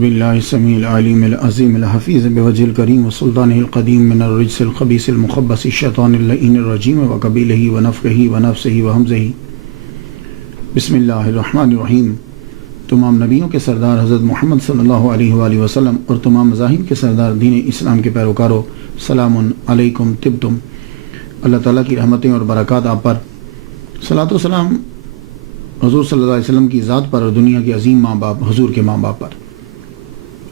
باللہ السمیع العلیم العظیم الحفیظ بوجہ الکریم وسلطانہ القدیم من الرجس الخبیث المخبث الشیطان اللعین الرجیم وقبیلہ ونفخہ ونفسہ وہمزہ۔ بسم اللہ الرحمن الرحیم۔ تمام نبیوں کے سردار حضرت محمد صلی اللہ علیہ وآلہ وسلم اور تمام مذاہب کے سردار دین اسلام کے پیروکاروں، سلام علیکم طبتم۔ اللہ تعالیٰ کی رحمتیں اور برکات آپ پر، صلاۃ و سلام حضور صلی اللہ علیہ وسلم کی ذات پر اور دنیا کے عظیم ماں باپ حضور کے ماں باپ پر۔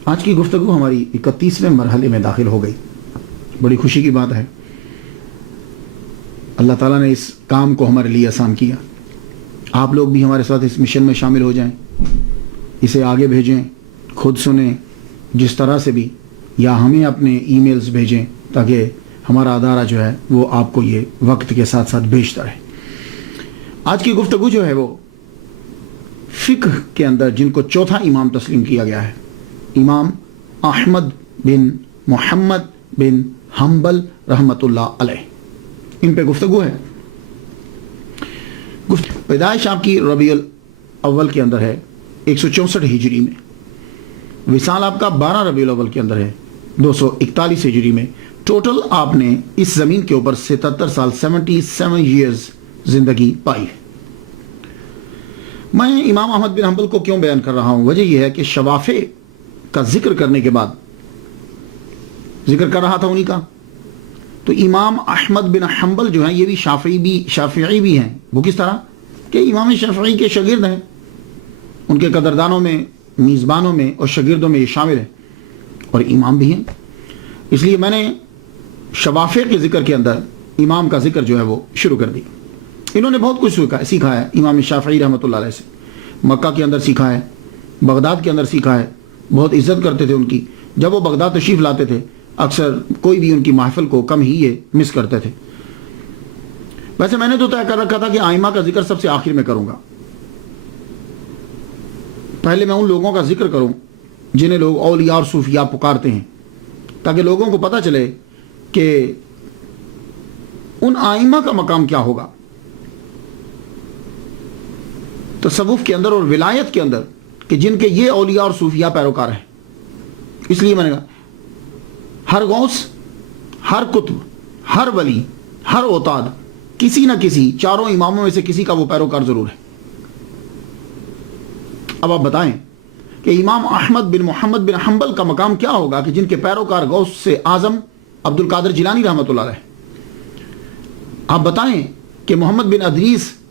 آج کی گفتگو ہماری 31ویں مرحلے میں داخل ہو گئی۔ بڑی خوشی کی بات ہے، اللہ تعالیٰ نے اس کام کو ہمارے لیے آسان کیا۔ آپ لوگ بھی ہمارے ساتھ اس مشن میں شامل ہو جائیں، اسے آگے بھیجیں، خود سنیں جس طرح سے بھی، یا ہمیں اپنے ای میلز بھیجیں تاکہ ہمارا ادارہ جو ہے وہ آپ کو یہ وقت کے ساتھ ساتھ بھیجتا رہے۔ آج کی گفتگو جو ہے وہ فقہ کے اندر جن کو چوتھا امام تسلیم کیا گیا ہے، امام احمد بن محمد بن حنبل رحمۃ اللہ علیہ، ان پہ گفتگو ہے۔ پیدائش آپ کی ربیع الاول کے اندر ہے 164 ہجری میں، وصال آپ کا 12 ربیع الاول کے اندر ہے 241 ہجری میں۔ ٹوٹل آپ نے اس زمین کے اوپر 77 سال 77 ایئرز زندگی پائی ہے۔ میں امام احمد بن حنبل کو کیوں بیان کر رہا ہوں؟ وجہ یہ ہے کہ شوافع کا ذکر کرنے کے بعد ذکر کر رہا تھا انہی کا، تو امام احمد بن حنبل جو ہیں یہ بھی شافعی بھی ہیں۔ وہ کس طرح کہ امام شافعی کے شاگرد ہیں، ان کے قدردانوں میں، میزبانوں میں اور شاگردوں میں یہ شامل ہیں، اور امام بھی ہیں۔ اس لیے میں نے شوافع کے ذکر کے اندر امام کا ذکر جو ہے وہ شروع کر دی۔ انہوں نے بہت کچھ سیکھا ہے امام شافعی رحمۃ اللہ علیہ سے۔ مکہ کے اندر سیکھا ہے، بغداد کے اندر سیکھا ہے، بہت عزت کرتے تھے ان کی۔ جب وہ بغداد تشریف لاتے تھے اکثر کوئی بھی ان کی محفل کو کم ہی یہ مس کرتے تھے۔ ویسے میں نے تو طے کر رکھا تھا کہ آئمہ کا ذکر سب سے آخر میں کروں گا، پہلے میں ان لوگوں کا ذکر کروں جنہیں لوگ اولیاء اور صوفیاء پکارتے ہیں، تاکہ لوگوں کو پتہ چلے کہ ان آئمہ کا مقام کیا ہوگا تصوف کے اندر اور ولایت کے اندر، کہ جن کے یہ اولیاء اور صوفیاء پیروکار ہیں۔ اس لیے میں نے کہا ہر غوث، ہر قطب، ہر ولی، ہر اوتاد کسی نہ کسی چاروں اماموں میں سے کسی کا وہ پیروکار ضرور ہے۔ اب آپ بتائیں کہ امام احمد بن محمد بن حنبل کا مقام کیا ہوگا کہ جن کے پیروکار غوث سے اعظم عبد القادر جیلانی رحمۃ اللہ علیہ۔ آپ بتائیں کہ محمد بن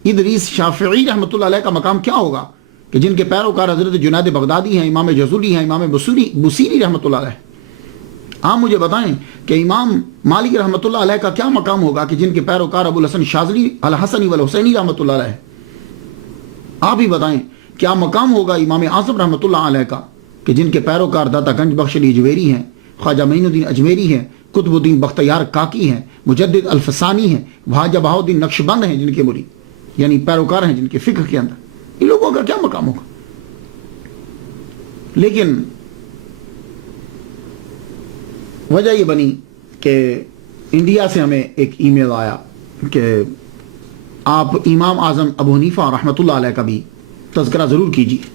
ادریس شافعی رحمۃ اللہ علیہ کا مقام کیا ہوگا کہ جن کے پیروکار حضرت جنید بغدادی ہیں، امام جزولی ہیں، امام بصیری رحمۃ اللہ علیہ۔ آپ مجھے بتائیں کہ امام مالک رحمۃ اللہ علیہ کا کیا مقام ہوگا کہ جن کے پیروکار ابو الحسن شاذلی الحسنی والحسینی رحمۃ اللہ علیہ۔ آپ ہی بتائیں کیا مقام ہوگا امام اعظم رحمۃ اللہ علیہ کا کہ جن کے پیروکار داتا گنج بخش علی اجمیری ہیں، خواجہ معین الدین اجمیری ہیں، قطب الدین بختیار کاکی ہیں، مجدد الفسانی ہیں، خواجہ بہاؤالدین نقشبند ہیں، جن کے مرید یعنی پیروکار ہیں جن کے فقہ کے اندر۔ ان لوگوں کا کیا مقام ہوگا؟ لیکن وجہ یہ بنی کہ انڈیا سے ہمیں ایک ای میل آیا کہ آپ امام اعظم ابو حنیفہ رحمۃ اللہ علیہ کا بھی تذکرہ ضرور کیجیے۔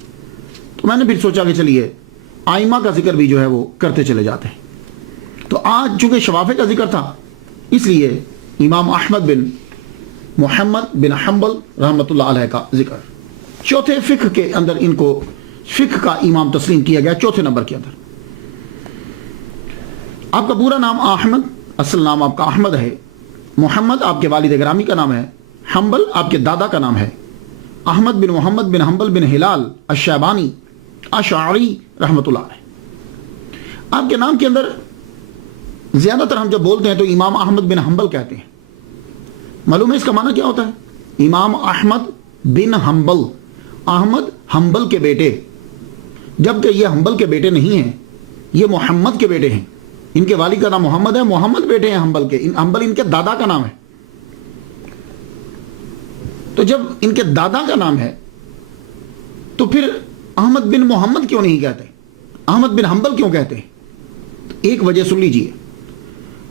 تو میں نے پھر سوچا کہ چلیے آئمہ کا ذکر بھی جو ہے وہ کرتے چلے جاتے ہیں۔ تو آج چونکہ شوافع کا ذکر تھا، اس لیے امام احمد بن محمد بن حنبل رحمۃ اللہ علیہ کا ذکر چوتھے فقہ کے اندر، ان کو فقہ کا امام تسلیم کیا گیا چوتھے نمبر کے اندر۔ آپ کا پورا نام احمد، اصل نام آپ کا احمد ہے، محمد آپ کے والد گرامی کا نام ہے، حنبل آپ کے دادا کا نام ہے، احمد بن محمد بن حنبل بن ہلال الشیبانی اشعری رحمۃ اللہ علیہ۔ آپ کے نام کے اندر زیادہ تر ہم جب بولتے ہیں تو امام احمد بن حنبل کہتے ہیں۔ معلوم ہے اس کا معنی کیا ہوتا ہے؟ امام احمد بن حنبل، احمد حنبل کے بیٹے، جبکہ یہ حنبل کے بیٹے نہیں ہیں، یہ محمد کے بیٹے ہیں۔ ان کے والد کا نام محمد ہے، محمد بیٹے ہیں حنبل کے، حنبل ان کے دادا کا نام ہے۔ تو جب ان کے دادا کا نام ہے تو پھر احمد بن محمد کیوں نہیں کہتے، احمد بن حنبل کیوں کہتے ہیں؟ ایک وجہ سن لیجئے،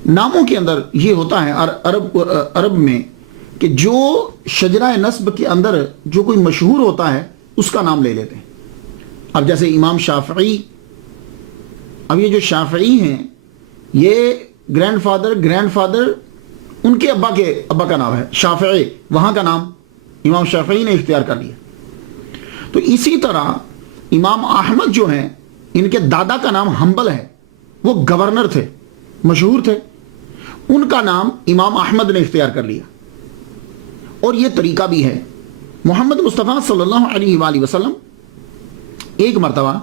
ناموں کے اندر یہ ہوتا ہے عرب میں کہ جو شجرہ نسب کے اندر جو کوئی مشہور ہوتا ہے اس کا نام لے لیتے ہیں۔ اب جیسے امام شافعی اب یہ جو شافعی ہیں یہ گرینڈ فادر ان کے ابا کا نام ہے شافعی، وہاں کا نام امام شافعی نے اختیار کر لیا. تو اسی طرح امام احمد جو ہیں ان کے دادا کا نام حنبل ہے، وہ گورنر تھے، مشہور تھے، ان کا نام امام احمد نے اختیار کر لیا. اور یہ طریقہ بھی ہے. محمد مصطفیٰ صلی اللہ علیہ وآلہ وسلم ایک مرتبہ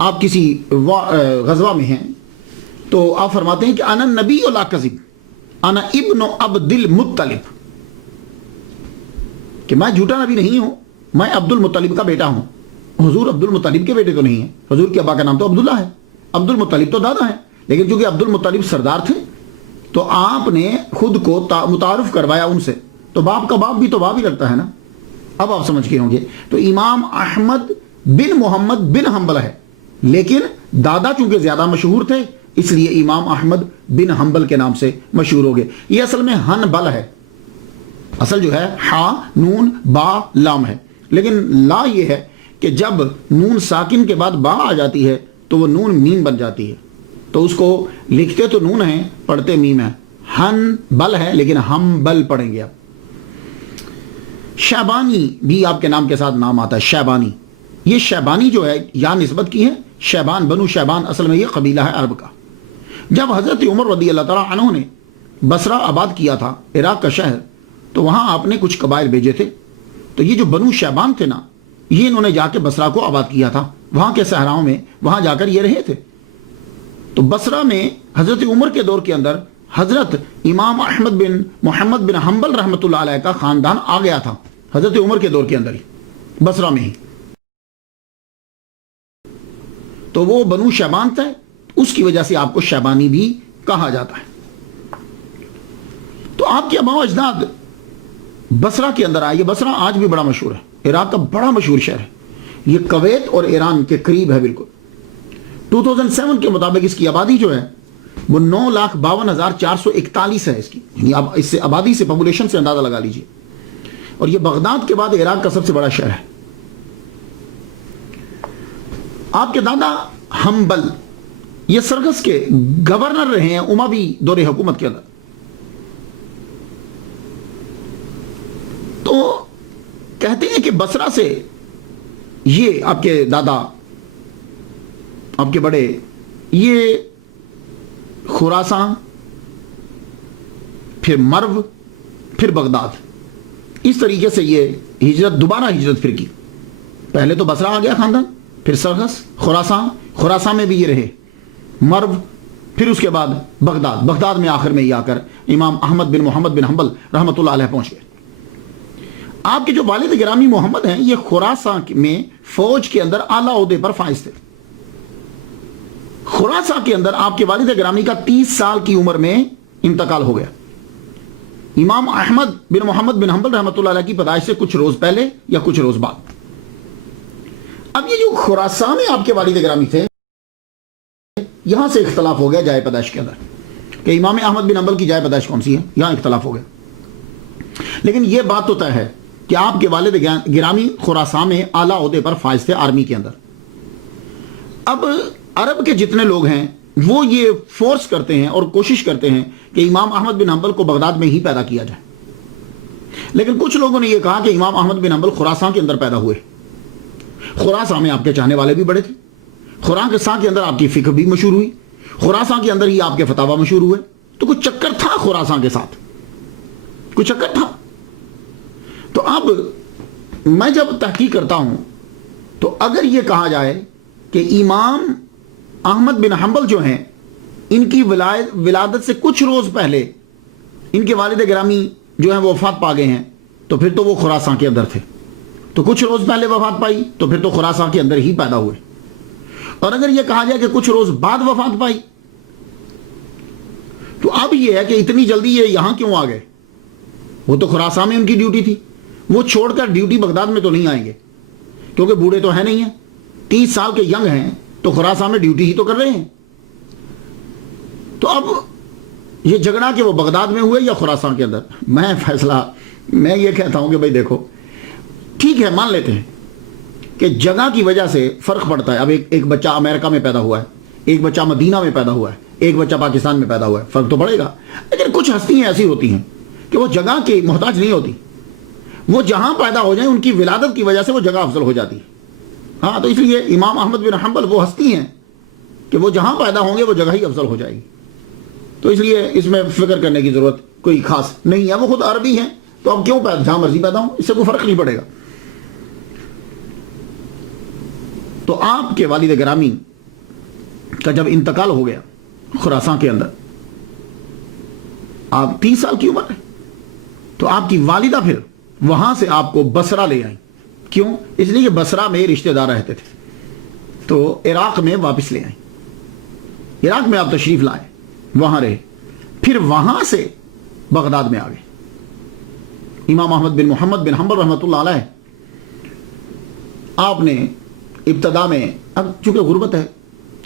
آپ کسی غزوہ میں ہیں تو آپ فرماتے ہیں کہ انا نبی لا کذب، انا ابن عبد المطلب، کہ میں جھوٹا نبی نہیں ہوں، میں عبد المطلب کا بیٹا ہوں. حضور عبد المطلب کے بیٹے تو نہیں ہیں، حضور کے ابا کا نام تو عبداللہ ہے، عبد المطلب تو دادا ہے، لیکن چونکہ عبد المطلب سردار تھے تو آپ نے خود کو متعارف کروایا ان سے. تو باپ کا باپ بھی تو باپ ہی لگتا ہے نا. اب آپ سمجھ کے ہوں گے. تو امام احمد بن محمد بن حنبل ہے، لیکن دادا چونکہ زیادہ مشہور تھے اس لیے امام احمد بن حنبل کے نام سے مشہور ہو گئے. یہ اصل میں حنبل ہے، اصل جو ہے ہا نون با لام ہے، لیکن لا یہ ہے کہ جب نون ساکن کے بعد با آ جاتی ہے تو وہ نون میم بن جاتی ہے. تو اس کو لکھتے تو نون ہیں، پڑھتے میم ہے. ہن بل ہے لیکن ہم بل پڑھیں گے. اب شیبانی بھی آپ کے نام کے ساتھ نام آتا ہے، شیبانی. یہ شیبانی جو ہے یا نسبت کی ہے شیبان، بنو شیبان اصل میں یہ قبیلہ ہے عرب کا. جب حضرت عمر رضی اللہ تعالیٰ عنہ نے بصرہ آباد کیا تھا، عراق کا شہر، تو وہاں آپ نے کچھ قبائل بھیجے تھے. تو یہ جو بنو شیبان تھے نا، یہ انہوں نے جا کے بصرہ کو آباد کیا تھا، وہاں کے صحراؤں میں، وہاں جا کر یہ رہے تھے. تو بصرہ میں حضرت عمر کے دور کے اندر حضرت امام احمد بن محمد بن حنبل رحمۃ اللہ علیہ کا خاندان آ گیا تھا حضرت عمر کے دور کے اندر ہی، بصرہ میں ہی. تو وہ بنو شیبان تھے، اس کی وجہ سے آپ کو شیبانی بھی کہا جاتا ہے. تو آپ کے آباء و اجداد بصرہ کے اندر آئے. یہ بصرہ آج بھی بڑا مشہور ہے، عراق کا بڑا مشہور شہر ہے. یہ کویت اور ایران کے قریب ہے بالکل. 2007 کے مطابق اس کی آبادی جو ہے وہ 9,52,441 ہے اس کی، یعنی اب اس سے آبادی سے، پاپولیشن سے اندازہ لگا لیجئے. اور یہ بغداد کے بعد عراق کا سب سے بڑا شہر ہے. آپ کے دادا حنبل یہ سرگس کے گورنر رہے ہیں اموی دور حکومت کے اندر. تو کہتے ہیں کہ بصرہ سے یہ آپ کے دادا، آپ کے بڑے، یہ خراسان، پھر مرو، پھر بغداد، اس طریقے سے یہ دوبارہ ہجرت پھر کی. پہلے تو بصرہ آ گیا خاندان، پھر سرغس، خراسان میں بھی یہ رہے، مرو، پھر اس کے بعد بغداد میں آخر میں یہ آ کر امام احمد بن محمد بن حنبل رحمۃ اللہ علیہ پہنچ گئے. آپ کے جو والد گرامی محمد ہیں یہ خراسان میں فوج کے اندر اعلیٰ عہدے پر فائز تھے. خراسان کے اندر آپ کے والد گرامی کا 30 سال کی عمر میں انتقال ہو گیا. امام احمد بن محمد بن حنبل رحمۃ اللہ علیہ کی پیدائش سے کچھ روز پہلے یا کچھ روز بعد. اب یہ جو خراسان میں آپ کے والد گرامی تھے، یہاں سے اختلاف ہو گیا جائے پیدائش کے اندر کہ امام احمد بن حنبل کی جائے پیدائش کون سی ہے، یہاں اختلاف ہو گیا. لیکن یہ بات تو طے ہے کہ آپ کے والد گرامی خراسان میں اعلیٰ عہدے پر فائز تھے آرمی کے اندر. اب عرب کے جتنے لوگ ہیں وہ یہ فورس کرتے ہیں اور کوشش کرتے ہیں کہ امام احمد بن حنبل کو بغداد میں ہی پیدا کیا جائے. لیکن کچھ لوگوں نے یہ کہا کہ امام احمد بن حنبل خراسان کے اندر پیدا ہوئے. خراسان میں آپ کے چاہنے والے بھی بڑے تھے، خراسان کے اندر آپ کی فقہ بھی مشہور ہوئی، خراسان کے اندر ہی آپ کے فتاوی مشہور ہوئے. تو کچھ چکر تھا خراسان کے ساتھ، کچھ چکر تھا. تو اب میں جب تحقیق کرتا ہوں تو اگر یہ کہا جائے کہ امام احمد بن حنبل جو ہیں ان کی ولادت سے کچھ روز پہلے ان کے والد گرامی جو ہیں وہ وفات پا گئے ہیں، تو پھر تو وہ خراسان کے اندر تھے. تو کچھ روز پہلے وفات پائی تو پھر تو خراسان کے اندر ہی پیدا ہوئے. اور اگر یہ کہا جائے کہ کچھ روز بعد وفات پائی تو اب یہ ہے کہ اتنی جلدی یہ یہاں کیوں آ گئے؟ وہ تو خراسان میں ان کی ڈیوٹی تھی، وہ چھوڑ کر ڈیوٹی بغداد میں تو نہیں آئیں گے کیونکہ بوڑھے تو ہیں نہیں ہیں، 30 سال کے ینگ ہیں، تو خراسان میں ڈیوٹی ہی تو کر رہے ہیں. تو اب یہ جھگڑا کہ وہ بغداد میں ہوئے یا خراسان کے اندر، میں یہ کہتا ہوں کہ بھائی دیکھو ٹھیک ہے، مان لیتے ہیں کہ جگہ کی وجہ سے فرق پڑتا ہے. اب ایک بچہ امریکہ میں پیدا ہوا ہے، ایک بچہ مدینہ میں پیدا ہوا ہے، ایک بچہ پاکستان میں پیدا ہوا ہے، فرق تو پڑے گا. لیکن کچھ ہستیاں ایسی ہوتی ہیں کہ وہ جگہ کی محتاج نہیں ہوتی، وہ جہاں پیدا ہو جائیں ان کی ولادت کی وجہ سے وہ جگہ افضل ہو جاتی ہے. ہاں، تو اس لیے امام احمد بن حنبل وہ ہستی ہیں کہ وہ جہاں پیدا ہوں گے وہ جگہ ہی افضل ہو جائے گی. تو اس لیے اس میں فکر کرنے کی ضرورت کوئی خاص نہیں ہے. وہ خود عربی ہیں تو اب کیوں جہاں مرضی پیدا ہوں، اس سے کوئی فرق نہیں پڑے گا. تو آپ کے والد گرامی کا جب انتقال ہو گیا خراسان کے اندر، آپ 30 سال کی عمر ہے، تو آپ کی والدہ پھر وہاں سے آپ کو بصرہ لے آئیں. کیوں؟ اس لیے کہ بصرہ میں رشتہ دار رہتے تھے، تو عراق میں واپس لے آئیں. عراق میں آپ تشریف لائیں، وہاں رہے، پھر وہاں سے بغداد میں آ گئے. امام احمد بن محمد بن حنبل رحمۃ اللہ علیہ، آپ نے ابتدا میں، اب چونکہ غربت ہے،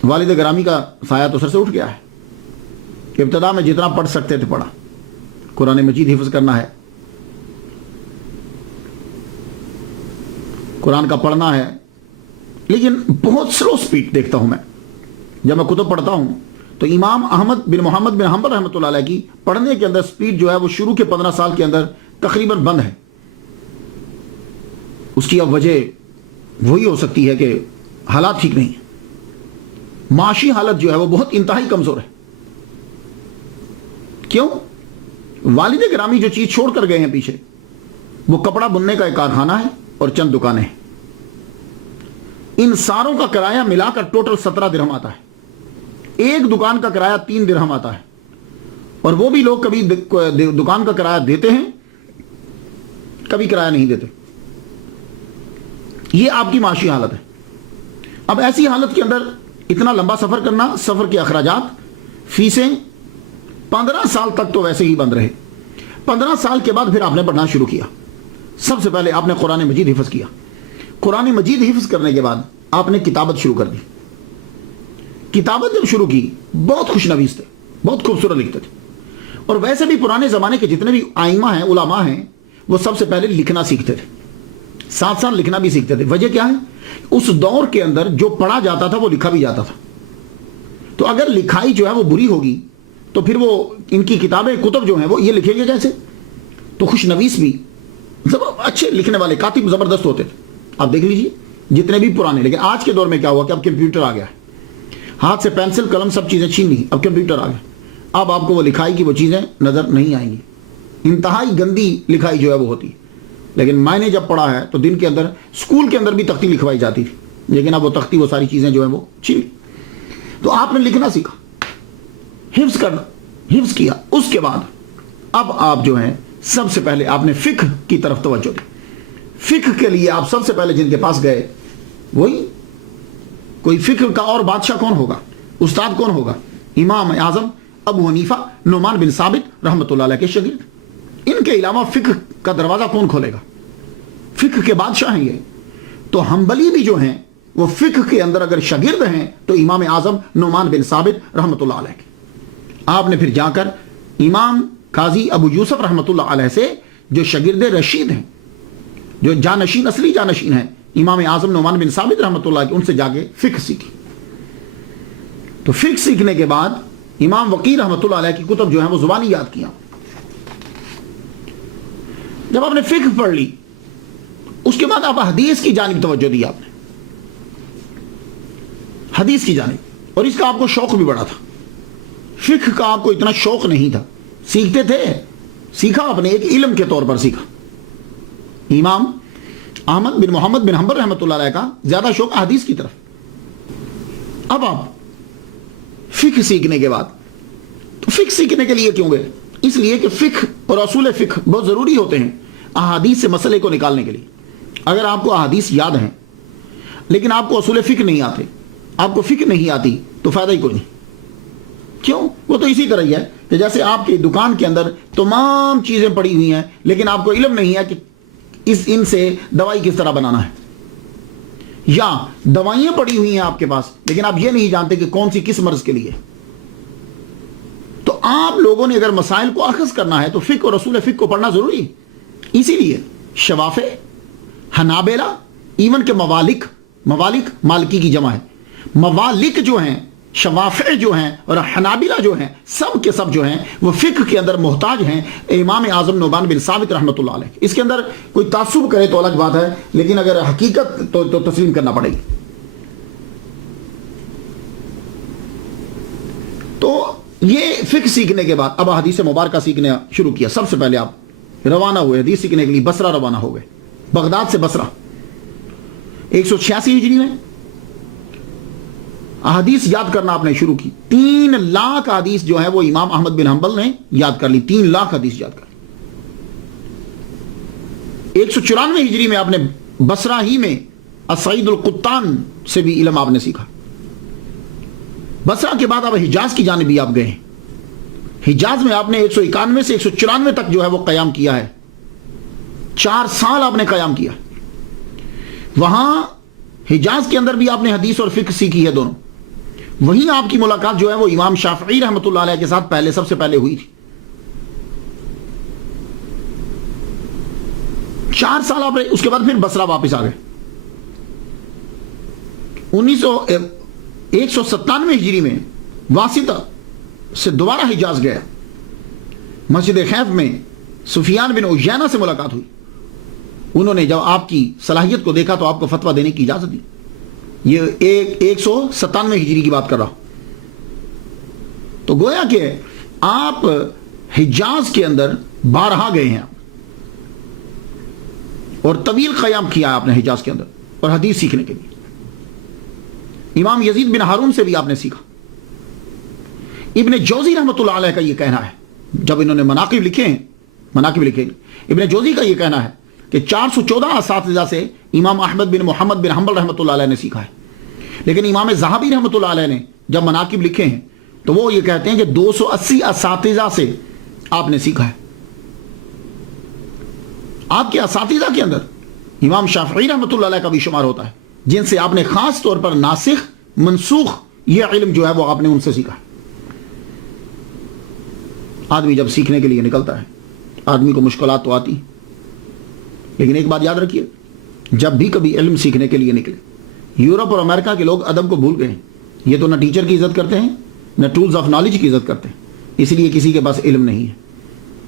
والد گرامی کا سایہ تو سر سے اٹھ گیا ہے، ابتدا میں جتنا پڑھ سکتے تھے پڑھا، قرآن مجید حفظ کرنا ہے، قرآن کا پڑھنا ہے. لیکن بہت سلو سپیڈ دیکھتا ہوں میں جب میں کتب پڑھتا ہوں، تو امام احمد بن محمد بن حنبل رحمۃ اللہ علیہ کی پڑھنے کے اندر سپیڈ جو ہے وہ شروع کے 15 سال کے اندر تقریباً بند ہے. اس کی اب وجہ وہی ہو سکتی ہے کہ حالات ٹھیک نہیں ہیں، معاشی حالت جو ہے وہ بہت انتہائی کمزور ہے. کیوں؟ والد گرامی جو چیز چھوڑ کر گئے ہیں پیچھے، وہ کپڑا بننے کا ایک کارخانہ ہے اور چند دکانیں ہیں. ان ساروں کا کرایہ ملا کر ٹوٹل 17 درہم آتا ہے. ایک دکان کا کرایہ 3 درہم آتا ہے، اور وہ بھی لوگ کبھی دکان کا کرایہ دیتے ہیں، کبھی کرایہ نہیں دیتے. یہ آپ کی معاشی حالت ہے. اب ایسی حالت کے اندر اتنا لمبا سفر کرنا، سفر کے اخراجات، فیسیں، 15 سال تک تو ویسے ہی بند رہے. 15 سال کے بعد پھر آپ نے پڑھنا شروع کیا. سب سے پہلے آپ نے قرآن مجید حفظ کیا. قرآن مجید حفظ کرنے کے بعد آپ نے کتابت شروع کر دی. کتابت جب شروع کی، بہت خوش نویس تھے، بہت خوبصورت لکھتے تھے. اور ویسے بھی پرانے زمانے کے جتنے بھی آئمہ ہیں، علماء ہیں، وہ سب سے پہلے لکھنا سیکھتے تھے، ساتھ ساتھ لکھنا بھی سیکھتے تھے. وجہ کیا ہے؟ اس دور کے اندر جو پڑھا جاتا تھا وہ لکھا بھی جاتا تھا. تو اگر لکھائی جو ہے وہ بری ہوگی تو پھر وہ ان کی کتابیں، کتب جو ہیں وہ یہ لکھیں گے کیسے؟ تو خوش نویس بھی اچھے لکھنے والے کاتب زبردست ہوتے تھے. آپ دیکھ لیجئے جتنے بھی پرانے. لیکن آج کے دور میں کیا ہوا کہ اب کمپیوٹر آ گیا ہے، ہاتھ سے پینسل قلم سب چیزیں چھین لی، اب کمپیوٹر آ گیا. اب آپ کو وہ لکھائی کی وہ چیزیں نظر نہیں آئیں گی. انتہائی گندی لکھائی جو ہے وہ ہوتی ہے. لیکن میں نے جب پڑھا ہے تو دن کے اندر اسکول کے اندر بھی تختی لکھوائی جاتی تھی، لیکن اب وہ تختی، وہ ساری چیزیں جو ہیں وہ چھین. تو آپ نے لکھنا سیکھا، حفظ کرنا، حفظ کیا. اس کے بعد اب آپ جو ہیں سب سے پہلے آپ نے فقہ کی طرف توجہ دی. فقہ کے لیے آپ سب سے پہلے جن کے پاس گئے، وہی کوئی فقہ کا اور بادشاہ کون ہوگا، استاد کون ہوگا؟ امام اعظم ابو حنیفہ نعمان بن ثابت رحمۃ اللہ علیہ کے شاگرد. ان کے علاوہ فقہ کا دروازہ کون کھولے گا؟ فقہ کے بادشاہ ہیں یہ. تو حنبلی بھی جو ہیں وہ فقہ کے اندر اگر شاگرد ہیں تو امام اعظم نعمان بن ثابت رحمۃ اللہ علیہ کے. آپ نے پھر جا کر امام قاضی ابو یوسف رحمۃ اللہ علیہ سے، جو شاگرد رشید ہیں، جو جانشین، اصلی جانشین ہیں امام اعظم نعمان بن ثابت رحمۃ اللہ کے، ان سے جا کے فقہ سیکھی. تو فقہ سیکھنے کے بعد امام وقی رحمۃ اللہ علیہ کی کتب جو ہیں وہ زبانی یاد کیا. جب آپ نے فقہ پڑھ لی، اس کے بعد آپ حدیث کی جانب توجہ دی. آپ نے حدیث کی جانب، اور اس کا آپ کو شوق بھی بڑا تھا. فقہ کا آپ کو اتنا شوق نہیں تھا، سیکھتے تھے، سیکھا آپ نے ایک علم کے طور پر سیکھا. امام احمد بن محمد بن حنبل رحمۃ اللہ علیہ کا زیادہ شوق حدیث کی طرف. اب آپ فقہ سیکھنے کے بعد، تو فقہ سیکھنے کے لیے کیوں گئے؟ اس لیے کہ فقہ اور اصول فقہ بہت ضروری ہوتے ہیں احادیث سے مسئلے کو نکالنے کے لیے. اگر آپ کو احادیث یاد ہیں لیکن آپ کو اصول فقہ نہیں آتے، آپ کو فقہ نہیں آتی، تو فائدہ ہی کوئی نہیں. کیوں؟ وہ تو اسی طرح ہی ہے کہ جیسے آپ کی دکان کے اندر تمام چیزیں پڑی ہوئی ہیں لیکن آپ کو علم نہیں ہے کہ ان سے دوائی کس طرح بنانا ہے، یا دوائیاں پڑی ہوئی ہیں آپ کے پاس لیکن آپ یہ نہیں جانتے کہ کون سی کس مرض کے لیے. تو آپ لوگوں نے اگر مسائل کو اخذ کرنا ہے تو فقہ اور اصول فقہ کو پڑھنا ضروری ہے. اسی لیے شوافع، حنابلہ، ایون کہ موالک، مالکی کی جمع ہے، موالک جو ہیں شوافع جو ہیں اور حنابلہ جو ہیں سب کے سب جو ہیں وہ فقہ کے اندر محتاج ہیں امام اعظم نعمان بن ثابت رحمۃ اللہ علیہ. اس کے اندر کوئی تعصب کرے تو الگ بات ہے، لیکن اگر حقیقت تو تسلیم کرنا پڑے گی. تو یہ فقہ سیکھنے کے بعد اب حدیث مبارکہ سیکھنا شروع کیا. سب سے پہلے آپ روانہ ہوئے حدیث سیکھنے کے لیے بصرہ روانہ ہو گئے، بغداد سے بصرہ 186 ہجری میں. احادیث یاد کرنا آپ نے شروع کی. 3 لاکھ حدیث جو ہے وہ امام احمد بن حنبل نے یاد کر لی. 3 لاکھ حدیث یاد کر لی. 194 ہجری میں آپ نے بصرہ ہی میں السعید القطان سے بھی علم آپ نے سیکھا. بصرہ کے بعد اب حجاز کی جانب بھی آپ گئے ہیں. حجاز میں آپ نے 191 سے 194 تک جو ہے وہ قیام کیا ہے. 4 سال آپ نے قیام کیا. وہاں حجاز کے اندر بھی آپ نے حدیث اور فقہ سیکھی ہے دونوں. وہیں آپ کی ملاقات جو ہے وہ امام شافعی رحمۃ اللہ علیہ کے ساتھ سب سے پہلے ہوئی تھی. 4 سال آپ اس کے بعد پھر بصرہ واپس آ گئے. 197 ہجری میں واسطہ سے دوبارہ حجاز گیا. مسجد خیف میں سفیان بن عیینہ سے ملاقات ہوئی. انہوں نے جب آپ کی صلاحیت کو دیکھا تو آپ کو فتویٰ دینے کی اجازت دی. یہ 197 ہجری کی بات کر رہا ہوں. تو گویا کہ آپ حجاز کے اندر بارہا گئے ہیں اور طویل قیام کیا آپ نے حجاز کے اندر اور حدیث سیکھنے کے لیے. امام یزید بن ہارون سے بھی آپ نے سیکھا. ابن جوزی رحمۃ اللہ علیہ کا یہ کہنا ہے، جب انہوں نے مناقب لکھے ابن جوزی کا یہ کہنا ہے کہ 414 اساتذہ سے امام احمد بن محمد بن حنبل رحمۃ اللہ علیہ نے سیکھا ہے. لیکن امام ذہبی رحمۃ اللہ علیہ نے جب مناقب لکھے ہیں تو وہ یہ کہتے ہیں کہ 280 اساتذہ سے آپ نے سیکھا ہے. آپ کے اساتذہ کے اندر امام شافعی رحمۃ اللہ علیہ کا بھی شمار ہوتا ہے، جن سے آپ نے خاص طور پر ناسخ منسوخ یہ علم جو ہے وہ آپ نے ان سے سیکھا ہے. آدمی جب سیکھنے کے لیے نکلتا ہے آدمی کو مشکلات تو آتی، لیکن ایک بات یاد رکھیے، جب بھی کبھی علم سیکھنے کے لیے نکلے، یورپ اور امریکہ کے لوگ ادب کو بھول گئے. یہ تو نہ ٹیچر کی عزت کرتے ہیں نہ ٹولز آف نالج کی عزت کرتے ہیں، اس لیے کسی کے پاس علم نہیں ہے.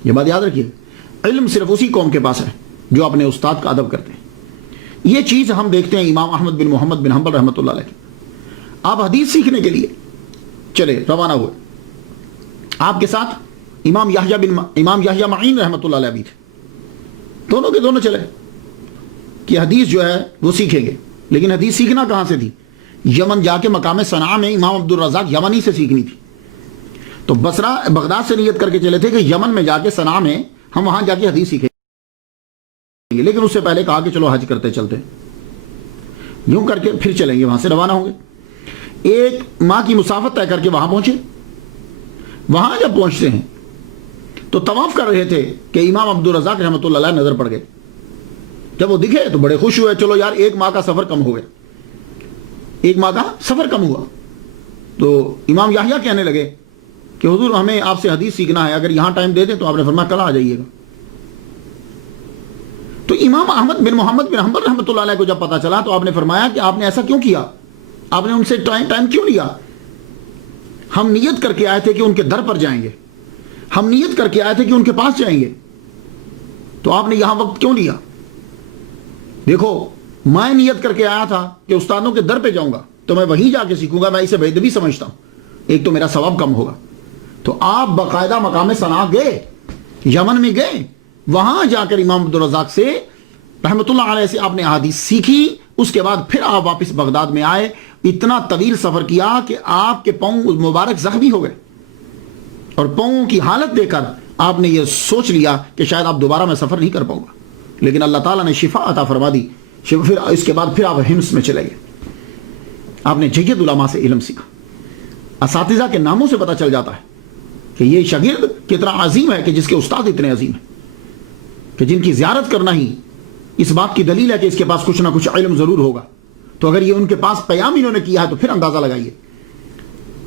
یہ بات یاد رکھیے، علم صرف اسی قوم کے پاس ہے جو اپنے استاد کا ادب کرتے ہیں. یہ چیز ہم دیکھتے ہیں امام احمد بن محمد بن حنبل رحمۃ اللہ علیہ. آپ حدیث سیکھنے کے لیے چلے روانہ ہوئے. آپ کے ساتھ امام یحییٰ معین رحمۃ اللہ علیہ بھی تھے. دونوں کے دونوں چلے کہ حدیث جو ہے وہ سیکھیں گے. لیکن حدیث سیکھنا کہاں سے تھی؟ یمن جا کے مقام صنعاء میں امام عبد الرزاق یمنی سے سیکھنی تھی. تو بصرہ بغداد سے نیت کر کے چلے تھے کہ یمن میں جا کے صنعاء میں ہم وہاں جا کے حدیث سیکھیں گے. لیکن اس سے پہلے کہا کہ چلو حج کرتے چلتے، یوں کر کے پھر چلیں گے. وہاں سے روانہ ہوں گے. 1 ماہ کی مسافت طے کر کے وہاں پہنچے. وہاں جب پہنچتے ہیں تو طواف کر رہے تھے کہ امام عبد الرزاق رحمۃ اللہ علیہ نظر پڑ گئے. جب وہ دکھے تو بڑے خوش ہوئے، چلو یار 1 ماہ کا سفر کم ہو گیا. 1 ماہ کا سفر کم ہوا. تو امام یحییٰ کہنے لگے کہ حضور ہمیں آپ سے حدیث سیکھنا ہے، اگر یہاں ٹائم دے دیں. تو آپ نے فرمایا کل آ جائیے گا. تو امام احمد بن محمد بن حنبل رحمۃ اللہ علیہ کو جب پتا چلا تو آپ نے فرمایا کہ آپ نے ایسا کیوں کیا؟ آپ نے ان سے ٹائم کیوں لیا؟ ہم نیت کر کے آئے تھے کہ ان کے در پر جائیں گے، ہم نیت کر کے آئے تھے کہ ان کے پاس جائیں گے، تو آپ نے یہاں وقت کیوں لیا؟ دیکھو میں نیت کر کے آیا تھا کہ استادوں کے در پہ جاؤں گا تو میں وہیں جا کے سیکھوں گا. میں اسے بے ادبی سمجھتا ہوں، ایک تو میرا ثواب کم ہوگا. تو آپ باقاعدہ مقام صنعاء گئے، یمن میں گئے. وہاں جا کر امام عبد الرزاق سے رحمۃ اللہ علیہ سے آپ نے احادیث سیکھی. اس کے بعد پھر آپ واپس بغداد میں آئے. اتنا طویل سفر کیا کہ آپ کے پاؤں مبارک زخمی ہو گئے اور پاؤں کی حالت دیکھ کر آپ نے یہ سوچ لیا کہ شاید آپ دوبارہ میں سفر نہیں کر پاؤں گا. لیکن اللہ تعالیٰ نے شفا عطا فرما دی. پھر اس کے بعد پھر آپ ہمس میں چلے گئے. آپ نے جید علماء سے علم سیکھا. اساتذہ کے ناموں سے پتہ چل جاتا ہے کہ یہ شاگرد کتنا عظیم ہے کہ جس کے استاد اتنے عظیم ہیں کہ جن کی زیارت کرنا ہی اس بات کی دلیل ہے کہ اس کے پاس کچھ نہ کچھ علم ضرور ہوگا. تو اگر یہ ان کے پاس قیام انہوں نے کیا ہے تو پھر اندازہ لگائیے.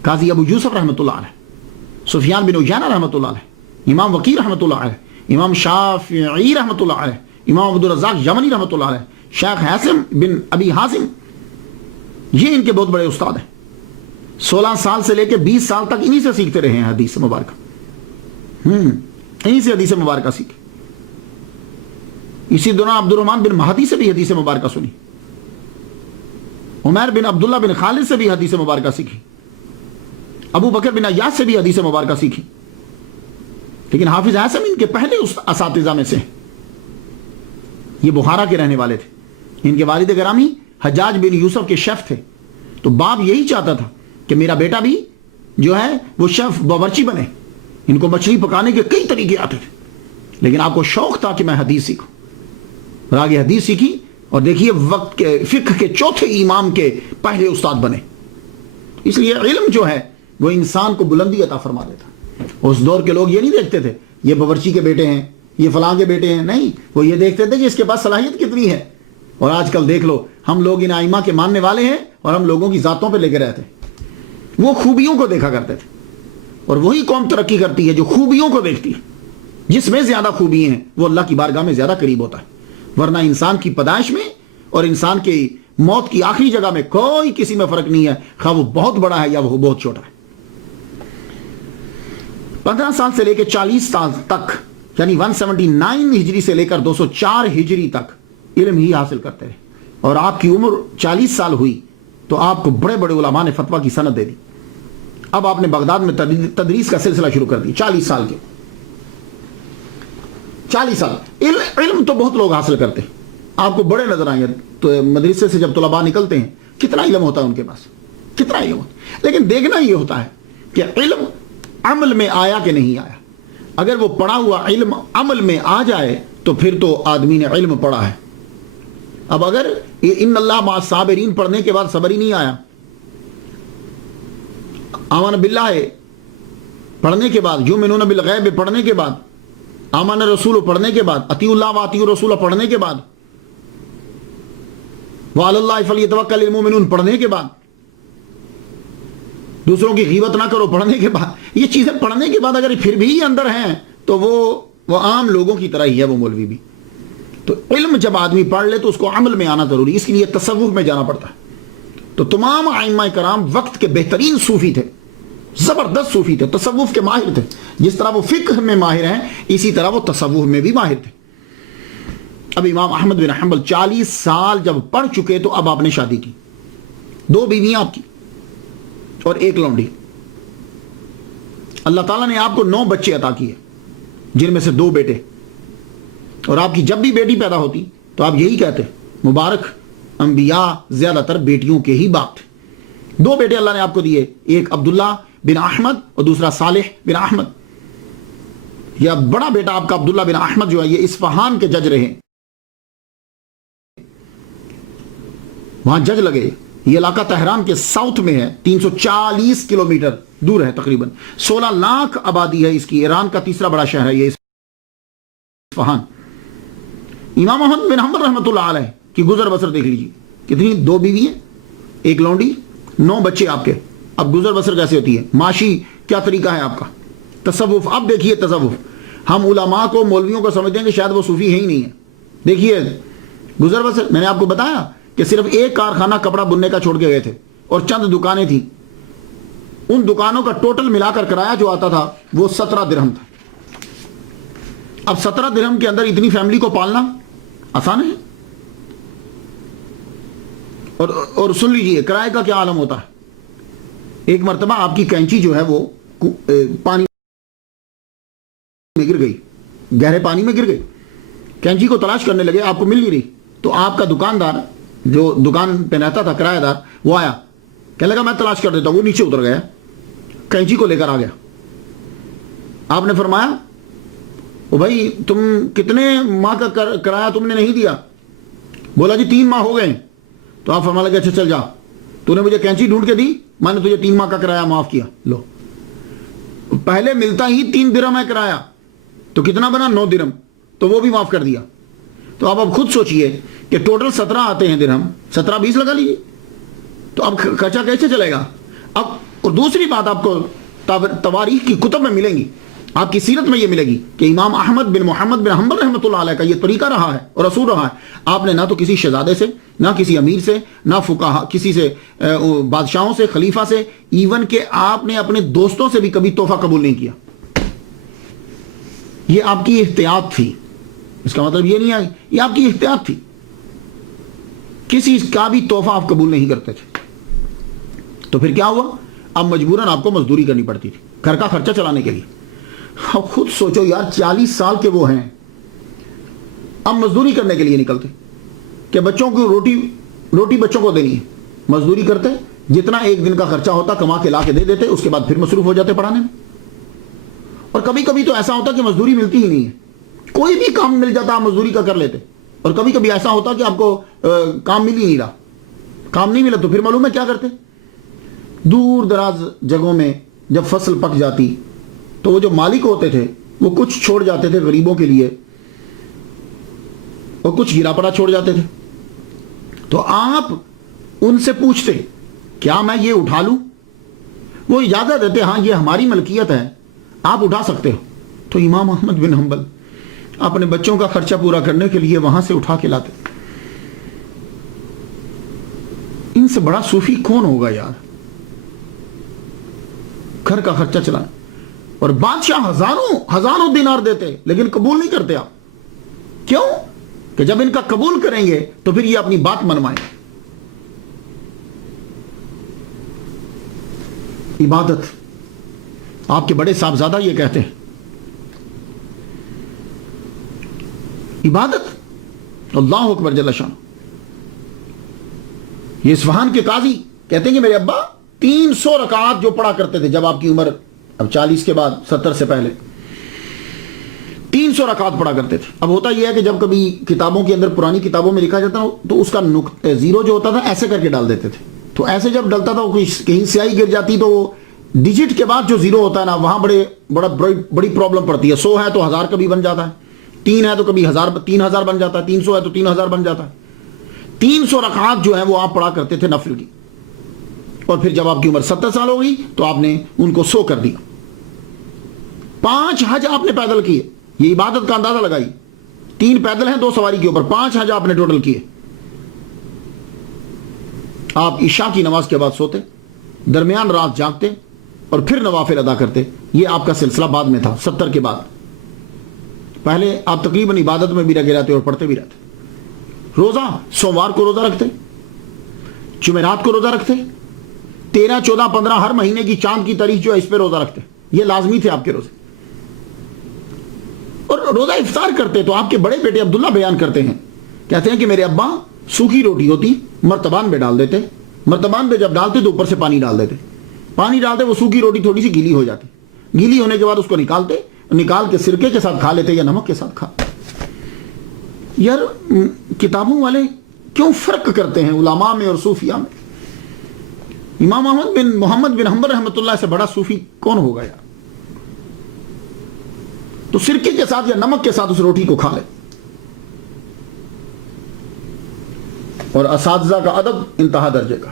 قاضی ابو یوسف رحمۃ اللہ علیہ، سفیان بن عیینہ رحمۃ اللہ علیہ، امام وقیع رحمۃ اللہ علیہ، امام شافعی رحمۃ اللہ علیہ، امام عبد الرزاق یمنی رحمۃ اللہ علیہ، شیخ حاسم بن ابی حازم، یہ ان کے بہت بڑے استاد ہیں. 16 سال سے لے کے 20 سال تک انہی سے سیکھتے رہے ہیں حدیث مبارکہ، انہی سے حدیث مبارکہ سیکھے. اسی دوران عبد الرحمن بن مہدی سے بھی حدیث مبارکہ سنی، عمیر بن عبداللہ بن خالد سے بھی حدیث مبارکہ سیکھی، ابو بکر بن عیاش سے بھی حدیث مبارکہ سیکھی. لیکن حافظ عاصم ان کے پہلے اساتذہ میں سے، یہ بخارا کے رہنے والے تھے. ان کے والد گرامی حجاج بن یوسف کے شیف تھے. تو باپ یہی چاہتا تھا کہ میرا بیٹا بھی جو ہے وہ شیف باورچی بنے. ان کو مچھلی پکانے کے کئی طریقے آتے تھے، لیکن آپ کو شوق تھا کہ میں حدیث سیکھوں، اور آگے حدیث سیکھی. اور دیکھیے وقت کے فقہ کے چوتھے امام کے پہلے استاد بنے. اس لیے علم جو ہے وہ انسان کو بلندی عطا فرما دیتا. اس دور کے لوگ یہ نہیں دیکھتے تھے یہ باورچی کے بیٹے ہیں، یہ فلاں کے بیٹے ہیں، نہیں، وہ یہ دیکھتے تھے کہ اس کے پاس صلاحیت کتنی ہے. اور آج کل دیکھ لو، ہم لوگ ان ائمہ کے ماننے والے ہیں اور ہم لوگوں کی ذاتوں پہ لے کے رہتے ہیں. وہ خوبیوں کو دیکھا کرتے تھے، اور وہی قوم ترقی کرتی ہے جو خوبیوں کو دیکھتی ہے. جس میں زیادہ خوبی ہیں وہ اللہ کی بارگاہ میں زیادہ قریب ہوتا ہے. ورنہ انسان کی پیدائش میں اور انسان کی موت کی آخری جگہ میں کوئی کسی میں فرق نہیں ہے، خواہ وہ بہت بڑا ہے یا وہ بہت چھوٹا ہے. 15 سال سے لے کے 40 سال تک، یعنی 179 ہجری سے لے کر 204 ہجری تک علم ہی حاصل کرتے رہے. اور آپ کی عمر 40 سال ہوئی تو آپ کو بڑے بڑے علماء نے فتویٰ کی سند دے دی. اب آپ نے بغداد میں تدریس کا سلسلہ شروع کر دی. 40 سال کے 40 سال علم تو بہت لوگ حاصل کرتے ہیں، آپ کو بڑے نظر آئیں. تو مدرسے سے جب طلباء نکلتے ہیں کتنا علم ہوتا ہے ان کے پاس، کتنا علم ہوتا ہے. لیکن دیکھنا یہ ہوتا ہے کہ علم عمل میں آیا کہ نہیں آیا. اگر وہ پڑھا ہوا علم عمل میں آ جائے تو پھر تو آدمی نے علم پڑھا ہے. اب اگر ان اللہ مع الصابرین پڑھنے کے بعد صبر ہی نہیں آیا، آمن باللہ پڑھنے کے بعد، یؤمنون بالغیب پڑھنے کے بعد، آمن رسول پڑھنے کے بعد، اطیعوا اللہ و اطیعوا الرسول پڑھنے کے بعد، وعلی اللہ فلیتوکل المؤمنون پڑھنے کے بعد، دوسروں کی غیبت نہ کرو پڑھنے کے بعد، یہ چیزیں پڑھنے کے بعد اگر پھر بھی اندر ہیں تو وہ عام لوگوں کی طرح ہی ہے وہ مولوی بھی. تو علم جب آدمی پڑھ لے تو اس کو عمل میں آنا ضروری، اس لیے تصوف میں جانا پڑتا ہے. تو تمام ائمہ کرام وقت کے بہترین صوفی تھے، زبردست صوفی تھے، تصوف کے ماہر تھے. جس طرح وہ فقہ میں ماہر ہیں اسی طرح وہ تصوف میں بھی ماہر تھے. اب امام احمد بن حنبل 40 سال جب پڑھ چکے تو اب آپ نے شادی کی. 2 بیویاں آپ کی اور 1 لونڈی. اللہ تعالیٰ نے آپ کو 9 بچے عطا کیے، جن میں سے 2 بیٹے. اور آپ کی جب بھی بیٹی پیدا ہوتی تو آپ یہی کہتے مبارک، انبیاء زیادہ تر بیٹیوں کے ہی باپ تھے. 2 بیٹے اللہ نے آپ کو دیے، ایک عبداللہ بن احمد اور دوسرا صالح بن احمد. یا بڑا بیٹا آپ کا عبداللہ بن احمد جو ہے یہ اصفہان کے جج رہے، وہاں جج لگے. یہ علاقہ تہران کے ساؤتھ میں ہے، 340 کلومیٹر دور ہے، تقریباً 16 لاکھ آبادی ہے اس کی. ایران کا تیسرا بڑا شہر ہے یہ اصفہان. امام احمد بن حنبل رحمۃ اللہ علیہ کی گزر بسر دیکھ لیجیے، کتنی 2 بیوی ہیں، 1 لونڈی، 9 بچے آپ کے. اب گزر بسر کیسے ہوتی ہے، معاشی کیا طریقہ ہے آپ کا. تصوف، اب دیکھیے تصوف، ہم علماء کو مولویوں کو سمجھتے ہیں کہ شاید وہ صوفی ہے ہی نہیں ہے. دیکھیے گزر بسر، میں نے آپ کو بتایا کہ صرف ایک کارخانہ کپڑا بننے کا چھوڑ کے گئے تھے اور چند دکانیں تھیں. ان دکانوں کا ٹوٹل ملا کر کرایہ جو آتا تھا وہ 17 درہم تھا. اب 17 درہم کے اندر اتنی فیملی کو پالنا آسان ہے. اور سن لیجئے کرائے کا کیا عالم ہوتا ہے. ایک مرتبہ آپ کی کینچی جو ہے وہ پانی میں گر گئی، گہرے پانی میں گر گئی. کینچی کو تلاش کرنے لگے، آپ کو مل نہیں رہی. تو آپ کا دکاندار جو دکان پہ رہتا تھا کرایہ دار، وہ آیا، کہنے لگا میں تلاش کر دیتا ہوں. وہ نیچے اتر گیا، کینچی کو لے کر آ گیا. آپ نے فرمایا او بھائی تم کتنے ماہ کا کرایہ تم نے نہیں دیا؟ بولا جی 3 ماہ ہو گئے. تو آپ فرمانے لگے اچھا چل جا، تو نے مجھے کینچی ڈھونڈ کے دی، میں نے تجھے 3 ماہ کا کرایہ معاف کیا. لو، پہلے ملتا ہی 3 درہم ہے کرایہ، تو کتنا بنا 9 درہم، تو وہ بھی معاف کر دیا. تو اب خود سوچئے کہ ٹوٹل 17 آتے ہیں درہم، 17 20 لگا لیجیے، تو اب خرچہ کیسے چلے گا. اب اور دوسری بات آپ کو تواریخ کی کتب میں ملیں گی. آپ کی سیرت میں یہ ملے گی کہ امام احمد بن محمد بن حنبل رحمۃ اللہ علیہ کا یہ طریقہ رہا ہے اور اصول رہا ہے. آپ نے نہ تو کسی شہزادے سے، نہ کسی امیر سے، نہ فقہا، کسی سے، بادشاہوں سے، خلیفہ سے، ایون کہ آپ نے اپنے دوستوں سے بھی کبھی تحفہ قبول نہیں کیا. یہ آپ کی احتیاط تھی. اس کا مطلب یہ نہیں ہے، یہ آپ کی احتیاط تھی. کسی کا بھی تحفہ آپ قبول نہیں کرتے تھے. تو پھر کیا ہوا؟ اب مجبوراً آپ کو مزدوری کرنی پڑتی تھی گھر کا خرچہ چلانے کے لیے. اب خود سوچو یار، 40 سال کے وہ ہیں، اب مزدوری کرنے کے لیے نکلتے کہ بچوں کو روٹی بچوں کو دینی ہے. مزدوری کرتے، جتنا ایک دن کا خرچہ ہوتا کما کے لا کے دے دیتے، اس کے بعد پھر مصروف ہو جاتے پڑھانے میں. اور کبھی کبھی تو ایسا ہوتا کہ مزدوری ملتی ہی نہیں ہے، کوئی بھی کام مل جاتا آپ مزدوری کا کر لیتے. اور کبھی کبھی ایسا ہوتا کہ آپ کو کام مل ہی نہیں رہا، کام نہیں ملا تو پھر معلوم ہے کیا کرتے؟ دور دراز جگہوں میں جب فصل پک جاتی تو وہ جو مالک ہوتے تھے وہ کچھ چھوڑ جاتے تھے غریبوں کے لیے اور کچھ گرا پڑا چھوڑ جاتے تھے. تو آپ ان سے پوچھتے کیا میں یہ اٹھا لوں؟ وہ اجازت دیتے، ہاں یہ ہماری ملکیت ہے، آپ اٹھا سکتے ہو. تو امام احمد بن حنبل اپنے بچوں کا خرچہ پورا کرنے کے لیے وہاں سے اٹھا کے لاتے. ان سے بڑا صوفی کون ہوگا یار؟ گھر کا خرچہ چلانا. اور بادشاہ ہزاروں دینار دیتے لیکن قبول نہیں کرتے آپ. کیوں؟ کہ جب ان کا قبول کریں گے تو پھر یہ اپنی بات منوائیں. عبادت، آپ کے بڑے صاحبزادہ یہ کہتے ہیں، عبادت اللہ اکبر جل شان. یہ اصفہان کے قاضی کہتے ہیں کہ میرے ابا 300 رکعات جو پڑھا کرتے تھے جب آپ کی عمر اب 40 کے بعد 70 سے پہلے 300 رکعات پڑھا کرتے تھے. اب ہوتا یہ ہے کہ جب کبھی کتابوں کے اندر، پرانی کتابوں میں لکھا جاتا تو اس کا زیرو جو ہوتا تھا ایسے کر کے ڈال دیتے تھے. تو ایسے جب ڈلتا تھا کہیں سیاہی گر جاتی تو ڈیجٹ کے بعد جو زیرو ہوتا ہے نا وہاں بڑی پرابلم پڑتی ہے. 100 ہے تو 1000 کبھی بن جاتا ہے، 3 ہے تو کبھی 3000 بن جاتا ہے، 300 ہے تو 3000 بن جاتا ہے. 300 رکعات جو ہے وہ آپ پڑھا کرتے تھے نفل کی. اور پھر جب آپ کی عمر 70 سال ہو گئی تو آپ نے ان کو 100 کر دیا. 5 حج آپ نے پیدل کیے. یہ عبادت کا اندازہ لگائی. 3 پیدل ہیں، 2 سواری کے اوپر، 5 حج آپ نے ٹوٹل کیے. آپ عشاء کی نماز کے بعد سوتے، درمیان رات جاگتے اور پھر نوافل ادا کرتے. یہ آپ کا سلسلہ بعد میں تھا 70 کے بعد. پہلے آپ تقریباً عبادت میں بھی لگے رہتے اور پڑھتے بھی رہتے. روزہ، سوموار کو روزہ رکھتے، جمعرات کو روزہ رکھتے، 13 14 15 ہر مہینے کی چاند کی تاریخ جو ہے اس پہ روزہ رکھتے. یہ لازمی تھے آپ کے روزے. اور روزہ افطار کرتے تو آپ کے بڑے بیٹے عبداللہ بیان کرتے ہیں، کہتے ہیں کہ میرے ابا سوکھی روٹی ہوتی مرتبان میں ڈال دیتے، مرتبان میں جب ڈالتے تو اوپر سے پانی ڈال دیتے، پانی ڈالتے وہ سوکھی روٹی تھوڑی سی گیلی ہو جاتی، گیلی ہونے کے بعد اس کو نکالتے، نکال کے سرکے کے ساتھ کھا لیتے یا نمک کے ساتھ کھا. یار کتابوں والے کیوں فرق کرتے ہیں علماء میں اور صوفیاء میں؟ امام احمد بن محمد بن حنبل رحمۃ اللہ سے بڑا صوفی کون ہوگا یار؟ تو سرکے کے ساتھ یا نمک کے ساتھ اس روٹی کو کھا لے. اور اساتذہ کا ادب انتہا درجے کا.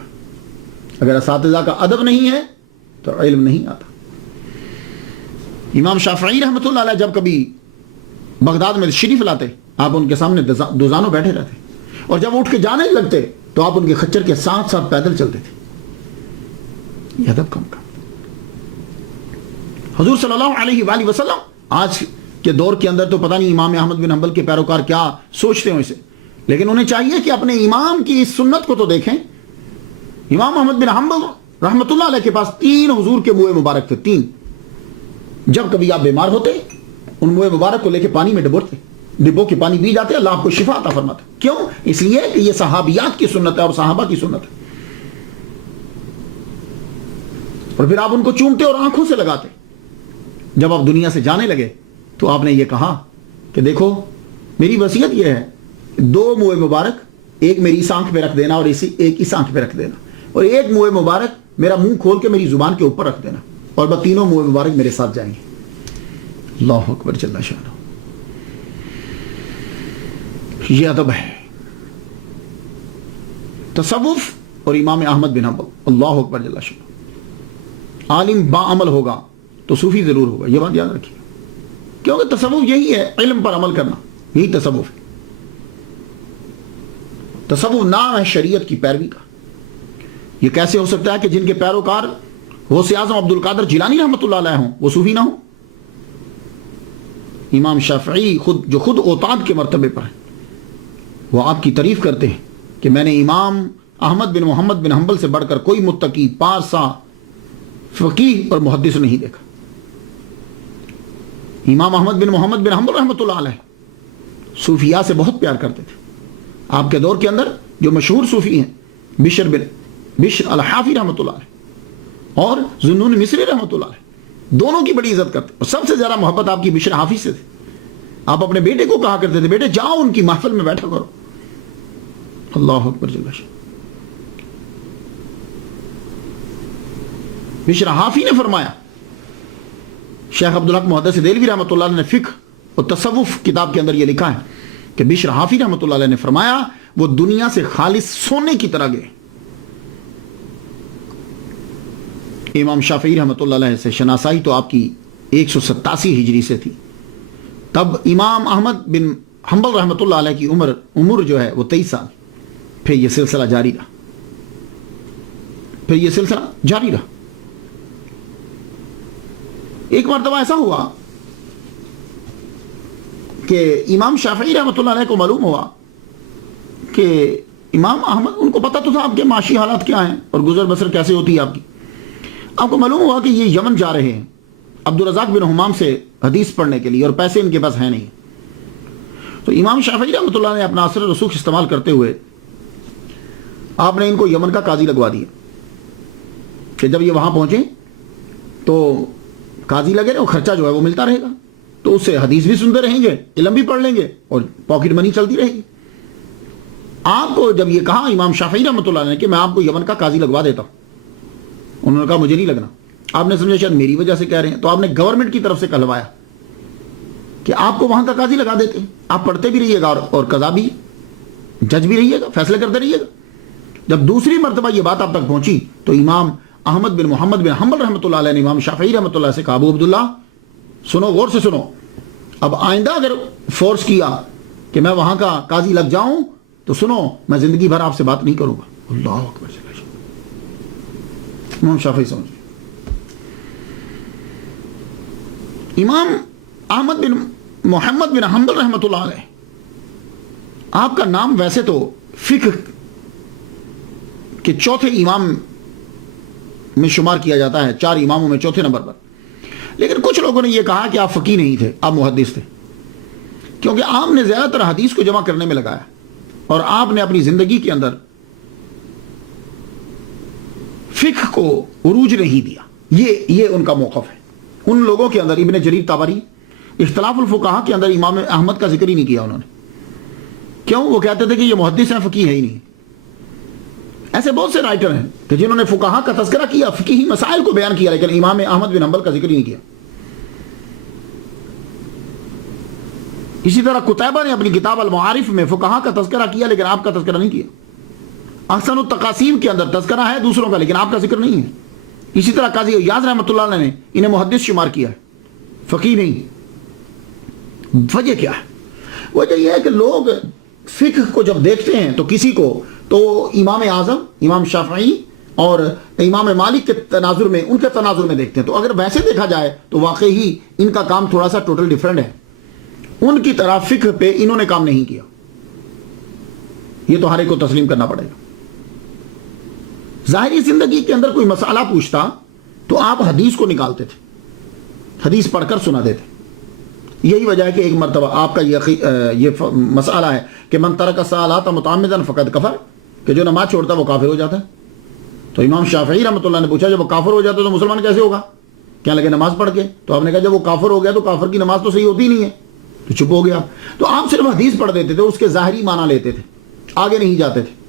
اگر اساتذہ کا ادب نہیں ہے تو علم نہیں آتا. امام شافعی رحمۃ اللہ علیہ جب کبھی بغداد میں تشریف لاتے، آپ ان کے سامنے دوزانوں بیٹھے رہتے، اور جب اٹھ کے جانے لگتے تو آپ ان کے خچر کے ساتھ ساتھ پیدل چلتے تھے. یہ ادب کم کا. حضور صلی اللہ علیہ وآلہ وسلم آج کے دور کے اندر تو پتہ نہیں امام احمد بن حنبل کے پیروکار کیا سوچتے ہیں اسے، لیکن انہیں چاہیے کہ اپنے امام کی اس سنت کو تو دیکھیں. امام احمد بن حنبل رحمۃ اللہ علیہ کے پاس 3 حضور کے منہ مبارک تھے. 3 جب کبھی آپ بیمار ہوتے ان منہ مبارک کو لے کے پانی میں ڈبوتے، ڈبو کے پانی پی جاتے، اللہ آپ کو شفا عطا فرماتا. کیوں؟ اس لیے کہ یہ صحابیات کی سنت ہے اور صحابہ کی سنت ہے. اور پھر آپ ان کو چومتے اور آنکھوں سے لگاتے. جب آپ دنیا سے جانے لگے تو آپ نے یہ کہا کہ دیکھو میری وصیت یہ ہے، 2 منہ مبارک، ایک میری اس آنکھ پہ رکھ دینا اور ایک اس آنکھ پہ رکھ دینا، اور ایک منہ مبارک میرا منہ کھول کے میری زبان کے اوپر رکھ دینا، اور بس تینوں منہ مبارک میرے ساتھ جائیں گے. اللہ اکبر جل شانہ. یہ ادب ہے. تصوف اور امام احمد بن حنبل. اللہ اکبر جل شانہ. عالم با عمل ہوگا تو صوفی ضرور ہوگا، یہ بات یاد رکھیے. کیونکہ تصوف یہی ہے، علم پر عمل کرنا، یہی تصوف ہے۔ تصوف نام ہے شریعت کی پیروی کا۔ یہ کیسے ہو سکتا ہے کہ جن کے پیروکار غوث اعظم عبد القادر جیلانی رحمۃ اللہ علیہ ہوں وہ صوفی نہ ہوں؟ امام شافعی جو خود اوتاد کے مرتبے پر ہیں، وہ آپ کی تعریف کرتے ہیں کہ میں نے امام احمد بن محمد بن حنبل سے بڑھ کر کوئی متقی، پارسا، فقیہ اور محدث نہیں دیکھا۔ امام احمد بن محمد بن حنبل رحمۃ اللہ علیہ صوفیاء سے بہت پیار کرتے تھے۔ آپ کے دور کے اندر جو مشہور صوفی ہیں بشر الحافی رحمۃ اللہ علیہ اور ذوالنون مصری رحمۃ اللہ علیہ، دونوں کی بڑی عزت کرتے، اور سب سے زیادہ محبت آپ کی بشر حافی سے تھی۔ آپ اپنے بیٹے کو کہا کرتے تھے بیٹے جاؤ ان کی محفل میں بیٹھا کرو۔ اللہ اکبر جل شانہ۔ بشر حافی نے فرمایا، شیخ عبدالحق محدث دہلوی رحمۃ اللہ علیہ نے فقہ اور تصوف کتاب کے اندر یہ لکھا ہے کہ بشر حافی رحمۃ اللہ علیہ نے فرمایا وہ دنیا سے خالص سونے کی طرح گئے۔ امام شافعی رحمۃ اللہ علیہ سے شناسائی تو آپ کی 187 ہجری سے تھی، تب امام احمد بن حنبل رحمۃ اللہ علیہ کی عمر جو ہے وہ 23 سال۔ پھر یہ سلسلہ جاری رہا۔ ایک مرتبہ ایسا ہوا کہ امام شافعی رحمۃ اللہ علیہ کو معلوم ہوا کہ امام احمد، ان کو پتہ تو تھا آپ کے معاشی حالات کیا ہیں اور گزر بسر کیسے ہوتی ہے آپ کی، آپ کو معلوم ہوا کہ یہ یمن جا رہے ہیں عبدالرزاق بن حمام سے حدیث پڑھنے کے لیے، اور پیسے ان کے پاس ہیں نہیں۔ تو امام شافعی رحمۃ اللہ نے اپنا اثر رسوخ استعمال کرتے ہوئے آپ نے ان کو یمن کا قاضی لگوا دیا کہ جب یہ وہاں پہنچیں تو قاضی لگے رہے، اور خرچہ جو ہے وہ ملتا رہے گا، تو اس سے حدیث بھی سنتے رہیں گے، علم بھی پڑھ لیں گے، اور پاکٹ منی چلتی رہے گی۔ آپ کو جب یہ کہا امام شافعی رحمۃ اللہ نے کہ میں آپ کو یمن کا قاضی لگوا دیتا ہوں، انہوں نے کہا مجھے نہیں لگنا۔ آپ نے سمجھا شاید میری وجہ سے کہہ رہے ہیں، تو آپ نے گورنمنٹ کی طرف سے کہلوایا کہ آپ کو وہاں کا قاضی لگا دیتے ہیں، آپ پڑھتے بھی رہیے گا اور قضا بھی، جج بھی رہیے گا، فیصلے کرتے رہیے گا۔ جب دوسری مرتبہ یہ بات آپ تک پہنچی تو امام احمد بن محمد بن حنبل رحمۃ اللہ علیہ نے امام شافعی رحمۃ اللہ سے کہا ابو عبداللہ سنو، غور سے سنو، اب آئندہ اگر فورس کیا کہ میں وہاں کا قاضی لگ جاؤں تو سنو میں زندگی بھر آپ سے بات نہیں کروں گا۔ اللہ اکبر۔ امام شافعی سمجھ، امام احمد بن محمد بن حنبل رحمۃ اللہ علیہ، آپ کا نام ویسے تو فقہ کے چوتھے امام میں شمار کیا جاتا ہے، 4 اماموں میں چوتھے نمبر پر، لیکن کچھ لوگوں نے یہ کہا کہ آپ فقیہ نہیں تھے، آپ محدث تھے، کیونکہ آپ نے زیادہ تر حدیث کو جمع کرنے میں لگایا اور آپ نے اپنی زندگی کے اندر فقہ کو عروج نہیں دیا۔ یہ ان کا موقف ہے۔ ان لوگوں کے اندر ابن جریر طبری اختلاف الفقہا کے اندر امام احمد کا ذکر ہی نہیں کیا انہوں نے۔ کیوں؟ وہ کہتے تھے کہ یہ محدث ہیں، فقیہ ہے ہی نہیں۔ ایسے بہت سے رائٹر ہیں کہ جنہوں نے فقہا کا تذکرہ کیا، فقہی مسائل کو بیان کیا، لیکن امام احمد بن حنبل کا ذکر ہی نہیں کیا۔ اسی طرح قتیبہ نے اپنی کتاب المعارف میں فقہا کا تذکرہ کیا، لیکن آپ کا تذکرہ نہیں کیا۔ احسن التقاسیم کے اندر تذکرہ ہے دوسروں کا، لیکن آپ کا ذکر نہیں ہے۔ اسی طرح قاضی ایاز رحمۃ اللہ علیہ نے انہیں محدث شمار کیا ہے، فقیہ نہیں۔ وجہ کیا ہے؟ وجہ یہ ہے کہ لوگ فقہ کو جب دیکھتے ہیں تو کسی کو تو امام اعظم، امام شافعی اور امام مالک کے تناظر میں، ان کے تناظر میں دیکھتے ہیں۔ تو اگر ویسے دیکھا جائے تو واقعی ان کا کام تھوڑا سا ٹوٹل ڈیفرنٹ ہے، ان کی طرح فقہ پہ انہوں نے کام نہیں کیا۔ یہ تو ہر ایک کو تسلیم کرنا پڑے گا۔ ظاہری زندگی کے اندر کوئی مسئلہ پوچھتا تو آپ حدیث کو نکالتے تھے، حدیث پڑھ کر سنا دیتے۔ یہی وجہ ہے کہ ایک مرتبہ آپ کا یہ مسئلہ ہے کہ من ترک الصلاۃ متعمدا فقد کفر، کہ جو نماز چھوڑتا ہے وہ کافر ہو جاتا ہے۔ تو امام شافعی رحمۃ اللہ نے پوچھا جب وہ کافر ہو جاتا ہے تو مسلمان کیسے ہوگا؟ کہنے لگے نماز پڑھ کے۔ تو آپ نے کہا جب وہ کافر ہو گیا تو کافر کی نماز تو صحیح ہوتی نہیں ہے، تو چپ ہو گیا۔ تو آپ صرف حدیث پڑھ دیتے تھے، اس کے ظاہری معنی لیتے تھے، آگے نہیں جاتے تھے،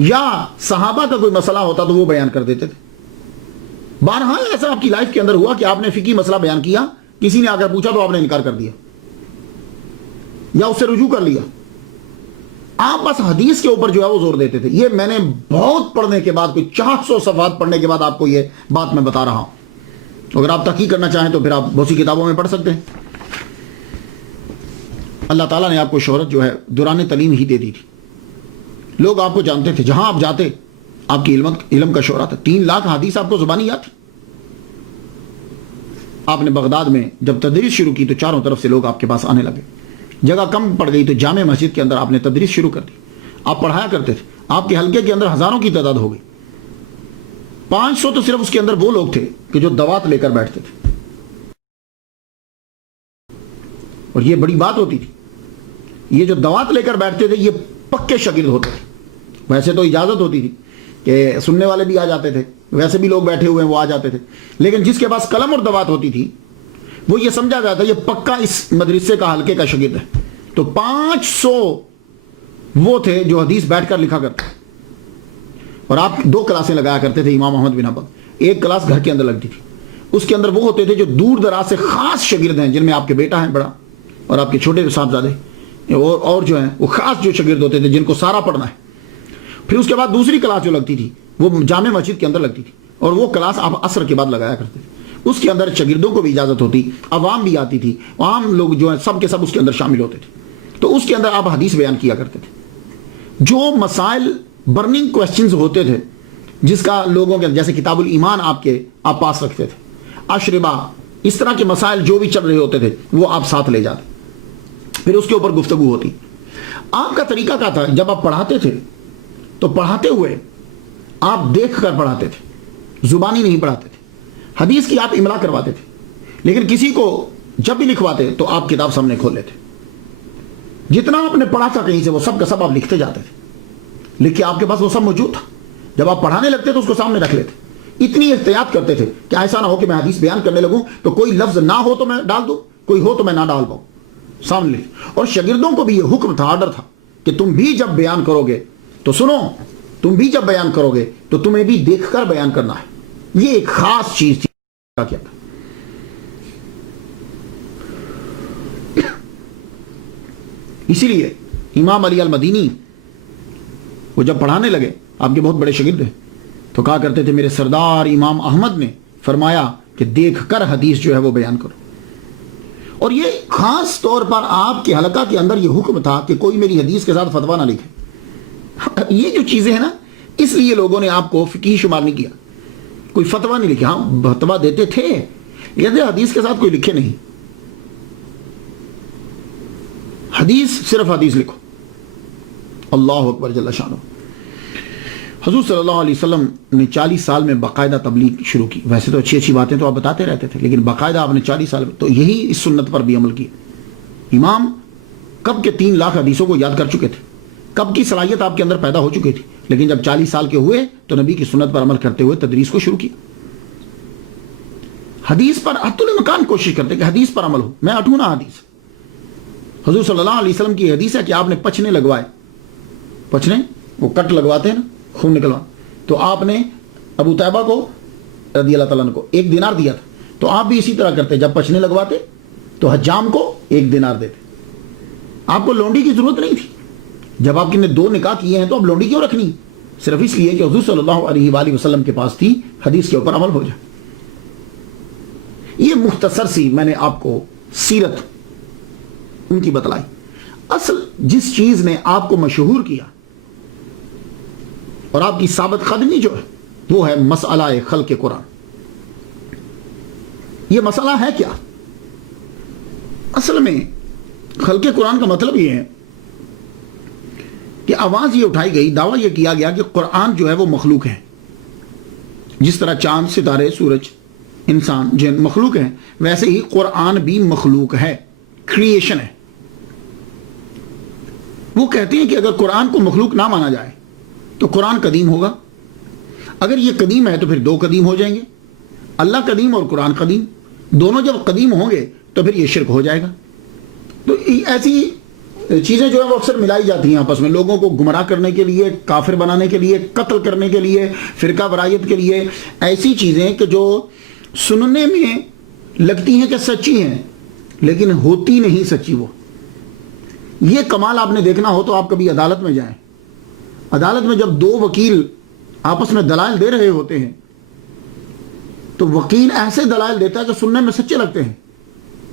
یا صحابہ کا کوئی مسئلہ ہوتا تو وہ بیان کر دیتے تھے۔ بہرحال ایسا آپ کی لائف کے اندر ہوا کہ آپ نے فقہی مسئلہ بیان کیا، کسی نے آ کر پوچھا تو آپ نے انکار کر دیا یا اس سے رجوع کر لیا۔ آپ بس حدیث کے اوپر جو ہے وہ زور دیتے تھے۔ یہ میں نے بہت پڑھنے کے بعد، کوئی 400 صفحات پڑھنے کے بعد آپ کو یہ بات میں بتا رہا ہوں۔ اگر آپ تحقیق کرنا چاہیں تو پھر آپ بہت سی کتابوں میں پڑھ سکتے ہیں۔ اللہ تعالیٰ نے آپ کو شہرت جو ہے دوران تعلیم ہی دے دی تھی. لوگ آپ کو جانتے تھے، جہاں آپ جاتے آپ کی علم کا شہرہ تھا. 3 لاکھ حدیث آپ کو زبانی یاد تھی. آپ نے بغداد میں جب تدریس شروع کی تو چاروں طرف سے لوگ آپ کے پاس آنے لگے. جگہ کم پڑ گئی تو جامع مسجد کے اندر آپ نے تدریس شروع کر دی. آپ پڑھایا کرتے تھے. آپ کے حلقے کے اندر ہزاروں کی تعداد ہو گئی. 500 تو صرف اس کے اندر وہ لوگ تھے کہ جو دوات لے کر بیٹھتے تھے، اور یہ بڑی بات ہوتی تھی. یہ جو دوات لے کر بیٹھتے تھے یہ پکے شاگرد ہوتے تھے. ویسے تو اجازت ہوتی تھی کہ سننے والے بھی آ جاتے تھے، ویسے بھی لوگ بیٹھے ہوئے ہیں وہ آ جاتے تھے، لیکن جس کے پاس قلم اور دوات ہوتی تھی وہ یہ سمجھا جاتا یہ پکا اس مدرسے کا حلقے کا شاگرد ہے. تو 500 وہ تھے جو حدیث بیٹھ کر لکھا کرتے. اور آپ 2 کلاسیں لگایا کرتے تھے امام احمد بن حنبل. ایک کلاس گھر کے اندر لگتی تھی. اس کے اندر وہ ہوتے تھے جو دور دراز سے خاص شاگرد ہیں، جن میں آپ کے بیٹا ہے بڑا اور آپ کے چھوٹے صاحبزادے اور جو ہیں وہ خاص جو شاگرد ہوتے تھے جن کو سارا پڑھنا ہے. پھر اس کے بعد دوسری کلاس جو لگتی تھی وہ جامع مسجد کے اندر لگتی تھی، اور وہ کلاس آپ عصر کے بعد لگایا کرتے تھے. اس کے اندر شاگردوں کو بھی اجازت ہوتی، عوام بھی آتی تھی، عام لوگ جو ہیں سب کے سب اس کے اندر شامل ہوتے تھے. تو اس کے اندر آپ حدیث بیان کیا کرتے تھے. جو مسائل برننگ کوسچنز ہوتے تھے جس کا لوگوں کے جیسے کتاب الایمان آپ پاس رکھتے تھے، اشربہ، اس طرح کے مسائل جو بھی چل رہے ہوتے تھے وہ آپ ساتھ لے جاتے. پھر اس کے اوپر گفتگو ہوتی. آپ کا طریقہ کیا تھا؟ جب آپ پڑھاتے تھے تو پڑھاتے ہوئے آپ دیکھ کر پڑھاتے تھے، زبانی نہیں پڑھاتے تھے. حدیث کی آپ املا کرواتے تھے، لیکن کسی کو جب بھی لکھواتے تو آپ کتاب سامنے کھول لیتے. جتنا آپ نے پڑھا تھا کہیں سے وہ سب کا سب آپ لکھتے جاتے تھے. لکھ کے آپ کے پاس وہ سب موجود تھا. جب آپ پڑھانے لگتے تو اس کو سامنے رکھ لیتے. اتنی احتیاط کرتے تھے کہ ایسا نہ ہو کہ میں حدیث بیان کرنے لگوں تو کوئی لفظ نہ ہو تو میں ڈال دوں، کوئی ہو تو میں نہ ڈال پاؤں. سامنے لکھ. اور شاگردوں کو بھی یہ حکم تھا، آرڈر تھا کہ تم بھی جب بیان کرو گے تو سنو، تم بھی جب بیان کرو گے تو تمہیں بھی دیکھ کر بیان کرنا ہے. یہ ایک خاص چیز تھی. کیا تھا؟ اسی لیے امام علی المدینی وہ جب پڑھانے لگے، آپ کے بہت بڑے شاگرد ہیں، تو کہا کرتے تھے میرے سردار امام احمد نے فرمایا کہ دیکھ کر حدیث جو ہے وہ بیان کرو. اور یہ خاص طور پر آپ کے حلقہ کے اندر یہ حکم تھا کہ کوئی میری حدیث کے ساتھ فتویٰ نہ لکھے. یہ جو چیزیں ہیں نا، اس لیے لوگوں نے آپ کو فقیہ شمار نہیں کیا. کوئی فتویٰ نہیں لکھا. ہاں فتویٰ دیتے تھے، یہ حدیث کے ساتھ کوئی لکھے نہیں. حدیث صرف حدیث لکھو. اللہ اکبر جل شانہ. حضور صلی اللہ علیہ وسلم نے 40 سال میں باقاعدہ تبلیغ شروع کی. ویسے تو اچھی اچھی باتیں تو آپ بتاتے رہتے تھے، لیکن باقاعدہ آپ نے 40 سال تو یہی اس سنت پر بھی عمل کیا. امام کب کے 3 لاکھ حدیثوں کو یاد کر چکے تھے، کب کی صلاحیت آپ کے اندر پیدا ہو چکی تھی، لیکن جب 40 سال کے ہوئے تو نبی کی سنت پر عمل کرتے ہوئے تدریس کو شروع کیا. حدیث پر حتی الامکان کوشش کرتے کہ حدیث پر عمل ہو. میں اٹھوں نا حدیث. حضور صلی اللہ علیہ وسلم کی حدیث ہے کہ آپ نے پچھنے لگوائے. پچھنے وہ کٹ لگواتے ہیں نا، خون نکلوا. تو آپ نے ابو طیبہ کو رضی اللہ تعالیٰ عنہ کو 1 دینار دیا تھا. تو آپ بھی اسی طرح کرتے، جب پچھنے لگواتے تو حجام کو 1 دینار دیتے. آپ کو لونڈی کی ضرورت نہیں تھی. جب آپ نے 2 نکاح کیے ہیں تو اب لونڈی کیوں رکھنی؟ صرف اس لیے کہ حضور صلی اللہ علیہ وآلہ وسلم کے پاس تھی، حدیث کے اوپر عمل ہو جائے. یہ مختصر سی میں نے آپ کو سیرت ان کی بتلائی. اصل جس چیز نے آپ کو مشہور کیا اور آپ کی ثابت قدمی جو ہے وہ ہے مسئلہ خلق قرآن. یہ مسئلہ ہے کیا؟ اصل میں خلق قرآن کا مطلب یہ ہے کہ آواز یہ اٹھائی گئی، دعویٰ یہ کیا گیا کہ قرآن جو ہے وہ مخلوق ہے. جس طرح چاند، ستارے، سورج، انسان، جن مخلوق ہیں، ویسے ہی قرآن بھی مخلوق ہے، کریشن ہے. وہ کہتے ہیں کہ اگر قرآن کو مخلوق نہ مانا جائے تو قرآن قدیم ہوگا. اگر یہ قدیم ہے تو پھر 2 قدیم ہو جائیں گے، اللہ قدیم اور قرآن قدیم. دونوں جب قدیم ہوں گے تو پھر یہ شرک ہو جائے گا. تو ایسی چیزیں جو ہیں وہ اکثر ملائی جاتی ہیں آپس میں، لوگوں کو گمراہ کرنے کے لیے، کافر بنانے کے لیے، قتل کرنے کے لیے، فرقہ برائیت کے لیے. ایسی چیزیں کہ جو سننے میں لگتی ہیں کہ سچی ہیں لیکن ہوتی نہیں سچی. وہ یہ کمال آپ نے دیکھنا ہو تو آپ کبھی عدالت میں جائیں. عدالت میں جب 2 وکیل آپس میں دلائل دے رہے ہوتے ہیں تو وکیل ایسے دلائل دیتا ہے کہ سننے میں سچے لگتے ہیں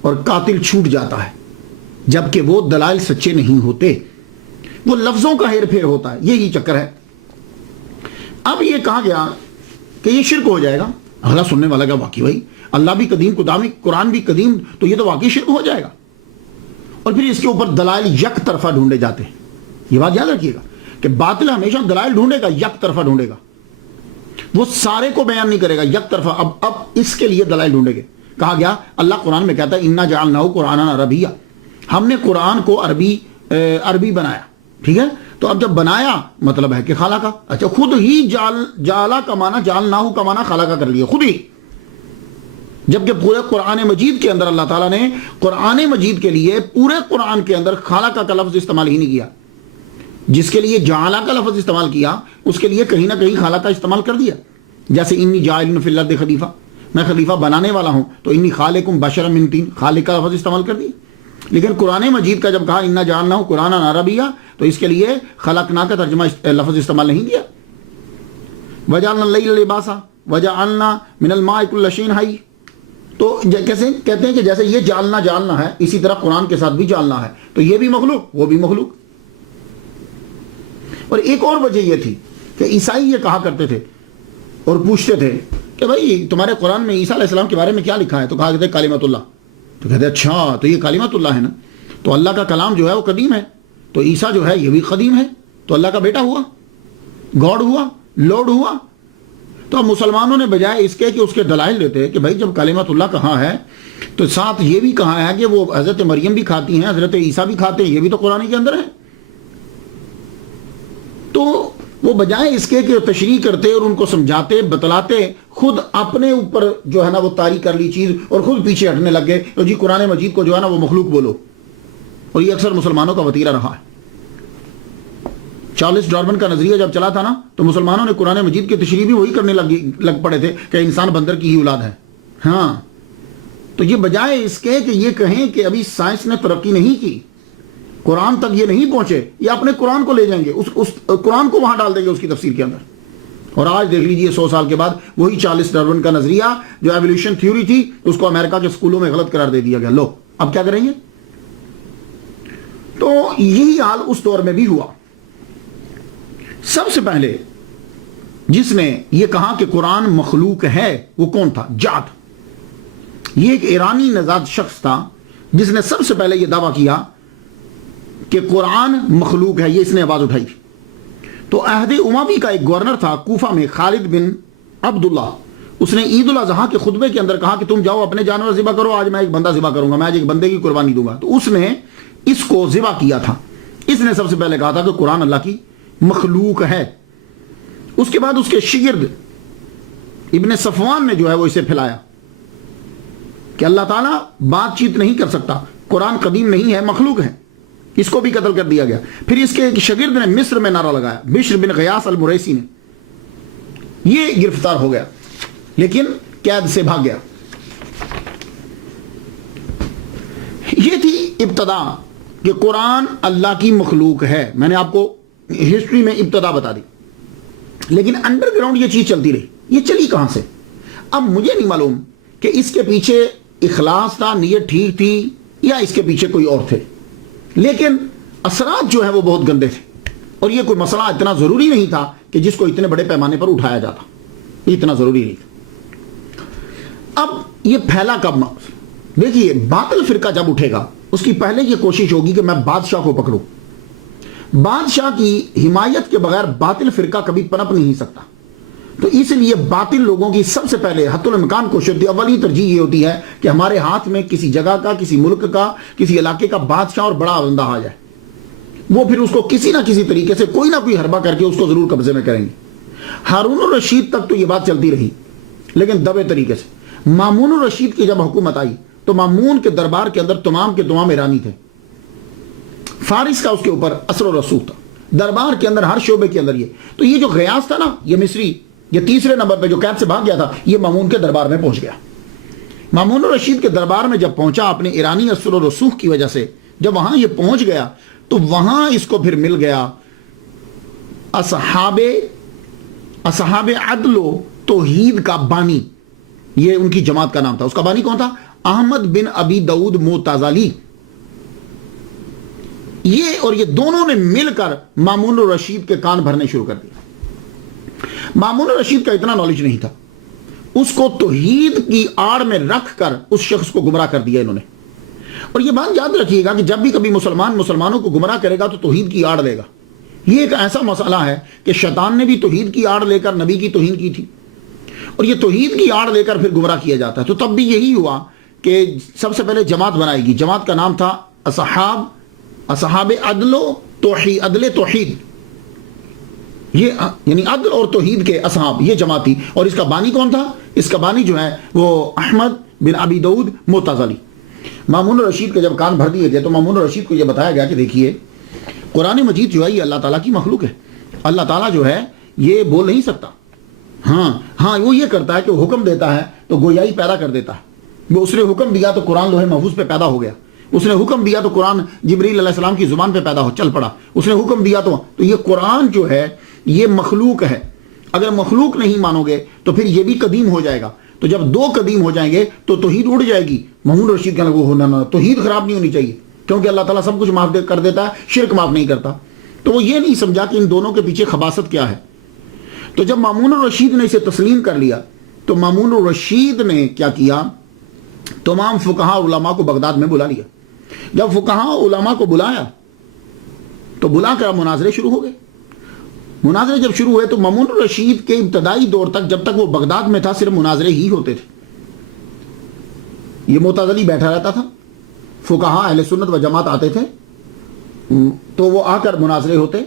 اور قاتل چھوٹ جاتا ہے. جبکہ وہ دلائل سچے نہیں ہوتے، وہ لفظوں کا ہیر پھیر ہوتا ہے، یہی چکر ہے۔ اب یہ کہا گیا کہ یہ شرک ہو جائے گا، اگلا سننے والا کہ واقعی بھائی اللہ بھی قدیم، قرآن بھی قدیم، تو یہ تو واقعی شرک ہو جائے گا۔ اور پھر اس کے اوپر دلائل یک طرفہ ڈھونڈے جاتے ہیں۔ یہ بات یاد رکھیے گا کہ باطل ہمیشہ دلائل ڈھونڈے گا، یک طرفہ ڈھونڈے گا، وہ سارے کو بیان نہیں کرے گا، یک طرفہ۔ اب اس کے لیے دلائل ڈھونڈے گے۔ کہا گیا اللہ قرآن میں کہتا ہے انا جعلناہ قرآنا عربیہ، ہم نے قرآن کو عربی بنایا، ٹھیک ہے؟ تو اب جب بنایا مطلب ہے کہ خالقہ، اچھا خود ہی جعلا کا معنی جعلناہ کا معنی خالقہ کر لیا خود ہی، جبکہ پورے قرآن مجید کے اندر اللہ تعالیٰ نے قرآن مجید کے لیے پورے قرآن کے اندر خالقہ کا لفظ استعمال ہی نہیں کیا۔ جس کے لیے جعلا کا لفظ استعمال کیا اس کے لیے کہیں نہ کہیں خالقہ استعمال کر دیا، جیسے انی جاعل فی الارض خلیفہ، میں خلیفہ بنانے والا ہوں، تو انی خالقکم بشرا من طین، خالق کا لفظ استعمال کر دیا۔ لیکن قرآن مجید کا جب کہا انا جعلناہ قرآنا عربیہ، تو اس کے لیے خلقنا کا ترجمہ لفظ استعمال نہیں کیا۔ وجعلنا اللیل لباسا وجعلنا من الماء کل شیء حی، تو کیسے کہتے ہیں کہ جیسے یہ جعلنا ہے، اسی طرح قرآن کے ساتھ بھی جعلنا ہے، تو یہ بھی مخلوق وہ بھی مخلوق۔ اور ایک اور وجہ یہ تھی کہ عیسائی یہ کہا کرتے تھے اور پوچھتے تھے کہ بھائی تمہارے قرآن میں عیسیٰ علیہ السلام کے بارے میں کیا لکھا ہے؟ تو کہا کہتے کلمۃ اللہ، تو کہتے اچھا تو یہ کلمۃ اللہ ہے نا، تو اللہ کا کلام جو ہے وہ قدیم ہے، تو عیسیٰ جو ہے یہ بھی قدیم ہے، تو اللہ کا بیٹا ہوا، گاڈ ہوا، لارڈ ہوا۔ تو اب مسلمانوں نے بجائے اس کے کہ اس کے دلائل دیتے کہ بھائی جب کلمۃ اللہ کہاں ہے تو ساتھ یہ بھی کہا ہے کہ وہ حضرت مریم بھی کھاتی ہیں، حضرت عیسیٰ بھی کھاتے ہیں، یہ بھی تو قرآن کے اندر ہے۔ تو وہ بجائے اس کے کہ تشریح کرتے اور ان کو سمجھاتے بتلاتے، خود اپنے اوپر جو ہے نا وہ طاری کر لی چیز اور خود پیچھے ہٹنے لگ گئے، تو جی قرآن مجید کو جو ہے نا وہ مخلوق بولو۔ اور یہ اکثر مسلمانوں کا وتیرہ رہا ہے۔ چارلس ڈارون کا نظریہ جب چلا تھا نا تو مسلمانوں نے قرآن مجید کی تشریح بھی وہی کرنے لگ پڑے تھے کہ انسان بندر کی ہی اولاد ہے۔ ہاں، تو یہ بجائے اس کے کہ یہ کہیں کہ ابھی سائنس نے ترقی نہیں کی، قرآن تک یہ نہیں پہنچے، یہ اپنے قرآن کو لے جائیں گے، اس قرآن کو وہاں ڈال دیں گے اس کی تفسیر کے اندر۔ اور آج دیکھ لیجئے 100 سال کے بعد وہی چارلس ڈارون کا نظریہ جو ایولیوشن تھیوری تھی اس کو امریکہ کے اسکولوں میں غلط قرار دے دیا گیا۔ لو اب کیا کریں گے؟ تو یہی حال اس دور میں بھی ہوا۔ سب سے پہلے جس نے یہ کہا کہ قرآن مخلوق ہے وہ کون تھا؟ جعد، یہ ایک ایرانی نژاد شخص تھا جس نے سب سے پہلے یہ دعویٰ کیا کہ قرآن مخلوق ہے، یہ اس نے آواز اٹھائی تھی۔ تو عہد اموی کا ایک گورنر تھا کوفہ میں، خالد بن عبداللہ، اس نے عید الاضحیٰ کے خطبے کے اندر کہا کہ تم جاؤ اپنے جانور ذبح کرو، آج میں ایک بندہ ذبح کروں گا، میں آج ایک بندے کی قربانی دوں گا۔ تو اس نے اس کو ذبح کیا تھا، اس نے سب سے پہلے کہا تھا کہ قرآن اللہ کی مخلوق ہے۔ اس کے بعد اس کے شاگرد ابن صفوان نے جو ہے وہ اسے پھیلایا کہ اللہ تعالیٰ بات چیت نہیں کر سکتا، قرآن قدیم نہیں ہے، مخلوق ہے، اس کو بھی قتل کر دیا گیا۔ پھر اس کے ایک شاگرد نے مصر میں نعرہ لگایا، بشر بن غیاث المریسی نے، یہ گرفتار ہو گیا لیکن قید سے بھاگ گیا۔ یہ تھی ابتدا کہ قرآن اللہ کی مخلوق ہے۔ میں نے آپ کو ہسٹری میں ابتدا بتا دی، لیکن انڈر گراؤنڈ یہ چیز چلتی رہی۔ یہ چلی کہاں سے؟ اب مجھے نہیں معلوم کہ اس کے پیچھے اخلاص تھا، نیت ٹھیک تھی، یا اس کے پیچھے کوئی اور تھے، لیکن اثرات جو ہے وہ بہت گندے تھے۔ اور یہ کوئی مسئلہ اتنا ضروری نہیں تھا کہ جس کو اتنے بڑے پیمانے پر اٹھایا جاتا، یہ اتنا ضروری نہیں تھا۔ اب یہ پھیلا کب؟ دیکھیے باطل فرقہ جب اٹھے گا اس کی پہلے یہ کوشش ہوگی کہ میں بادشاہ کو پکڑوں۔ بادشاہ کی حمایت کے بغیر باطل فرقہ کبھی پنپ نہیں سکتا، تو اس لیے باطل لوگوں کی سب سے پہلے حتی الامکان کوشش ہوتی ہے، اولی ترجیح یہ ہوتی ہے کہ ہمارے ہاتھ میں کسی جگہ کا، کسی ملک کا، کسی علاقے کا بادشاہ اور بڑا بندہ آ جائے، وہ پھر اس کو کسی نہ کسی طریقے سے کوئی نہ کوئی حربہ کر کے اس کو ضرور قبضے میں کریں گے۔ ہارون الرشید تک تو یہ بات چلتی رہی، لیکن دبے طریقے سے۔ مامون الرشید کی جب حکومت آئی تو مامون کے دربار کے اندر تمام کے تمام ایرانی تھے، فارس کا اس کے اوپر اثر و رسوخ تھا، دربار کے اندر ہر شعبے کے اندر۔ تو یہ جو غیاث تھا نا، یہ مصری، یہ تیسرے نمبر پہ جو قید سے بھاگ گیا تھا، یہ مامون کے دربار میں پہنچ گیا۔ مامون الرشید کے دربار میں جب پہنچا اپنے ایرانی اثر و رسوخ کی وجہ سے، جب وہاں یہ پہنچ گیا تو وہاں اس کو پھر مل گیا اصحاب عدل و توحید کا بانی، یہ ان کی جماعت کا نام تھا۔ اس کا بانی کون تھا؟ احمد بن ابی داؤد موتزلی، اور یہ دونوں نے مل کر مامون الرشید کے کان بھرنے شروع کر دیا. مامون الرشید کا اتنا نالج نہیں تھا. اس کو توحید کی آڑ میں رکھ کر اس شخص کو گمراہ کر دیا انہوں نے. اور یہ بات یاد رکھیے گا کہ جب بھی کبھی مسلمانوں کو گمراہ کرے گا تو توحید کی آڑ لے گا. یہ ایک ایسا مسئلہ ہے کہ شیطان نے بھی توحید کی آڑ لے کر نبی کی توہین کی تھی, اور یہ توحید کی آڑ لے کر پھر گمراہ کیا جاتا ہے. تو تب بھی یہی ہوا کہ سب سے پہلے جماعت بنائے گی. جماعت کا نام تھا اصحاب عدل توحید. یہ یعنی عدل اور توحید کے اصحاب, یہ جماعت تھی. اور اس کا بانی کون تھا؟ اس کا بانی جو ہے وہ احمد بن ابی داؤد متزلی. مامون الرشید کے جب کان بھر دیے گئے تو مامون الرشید کو یہ بتایا گیا کہ دیکھیے قرآن مجید جو ہے یہ اللہ تعالیٰ کی مخلوق ہے. اللہ تعالیٰ جو ہے یہ بول نہیں سکتا. ہاں وہ یہ کرتا ہے کہ وہ حکم دیتا ہے تو گویائی پیدا کر دیتا ہے. وہ اس نے حکم دیا تو قرآن لوح محفوظ پہ پیدا ہو گیا. اس نے حکم دیا تو قرآن جبریل علیہ السلام کی زبان پہ پیدا ہو چل پڑا. اس نے حکم دیا تو یہ قرآن جو ہے یہ مخلوق ہے. اگر مخلوق نہیں مانو گے تو پھر یہ بھی قدیم ہو جائے گا. تو جب دو قدیم ہو جائیں گے تو توحید اڑ جائے گی. مامون الرشید کہنے لگا ہونا توحید خراب نہیں ہونی چاہیے کیونکہ اللہ تعالیٰ سب کچھ معاف کر دیتا ہے, شرک معاف نہیں کرتا. تو وہ یہ نہیں سمجھا کہ ان دونوں کے پیچھے خباثت کیا ہے. تو جب مامون الرشید نے اسے تسلیم کر لیا تو مامون الرشید نے کیا کیا, تمام فقہا علماء کو بغداد میں بلا لیا. جب فقہا علماء کو بلایا تو بلا کر مناظرے شروع ہو گئے. مناظرے جب شروع ہوئے تو مامون الرشید کے ابتدائی دور تک جب تک وہ بغداد میں تھا صرف مناظرے ہی ہوتے تھے. یہ معتزلی بیٹھا رہتا تھا, فقہا اہل سنت و جماعت آتے تھے تو وہ آ کر مناظرے ہوتے.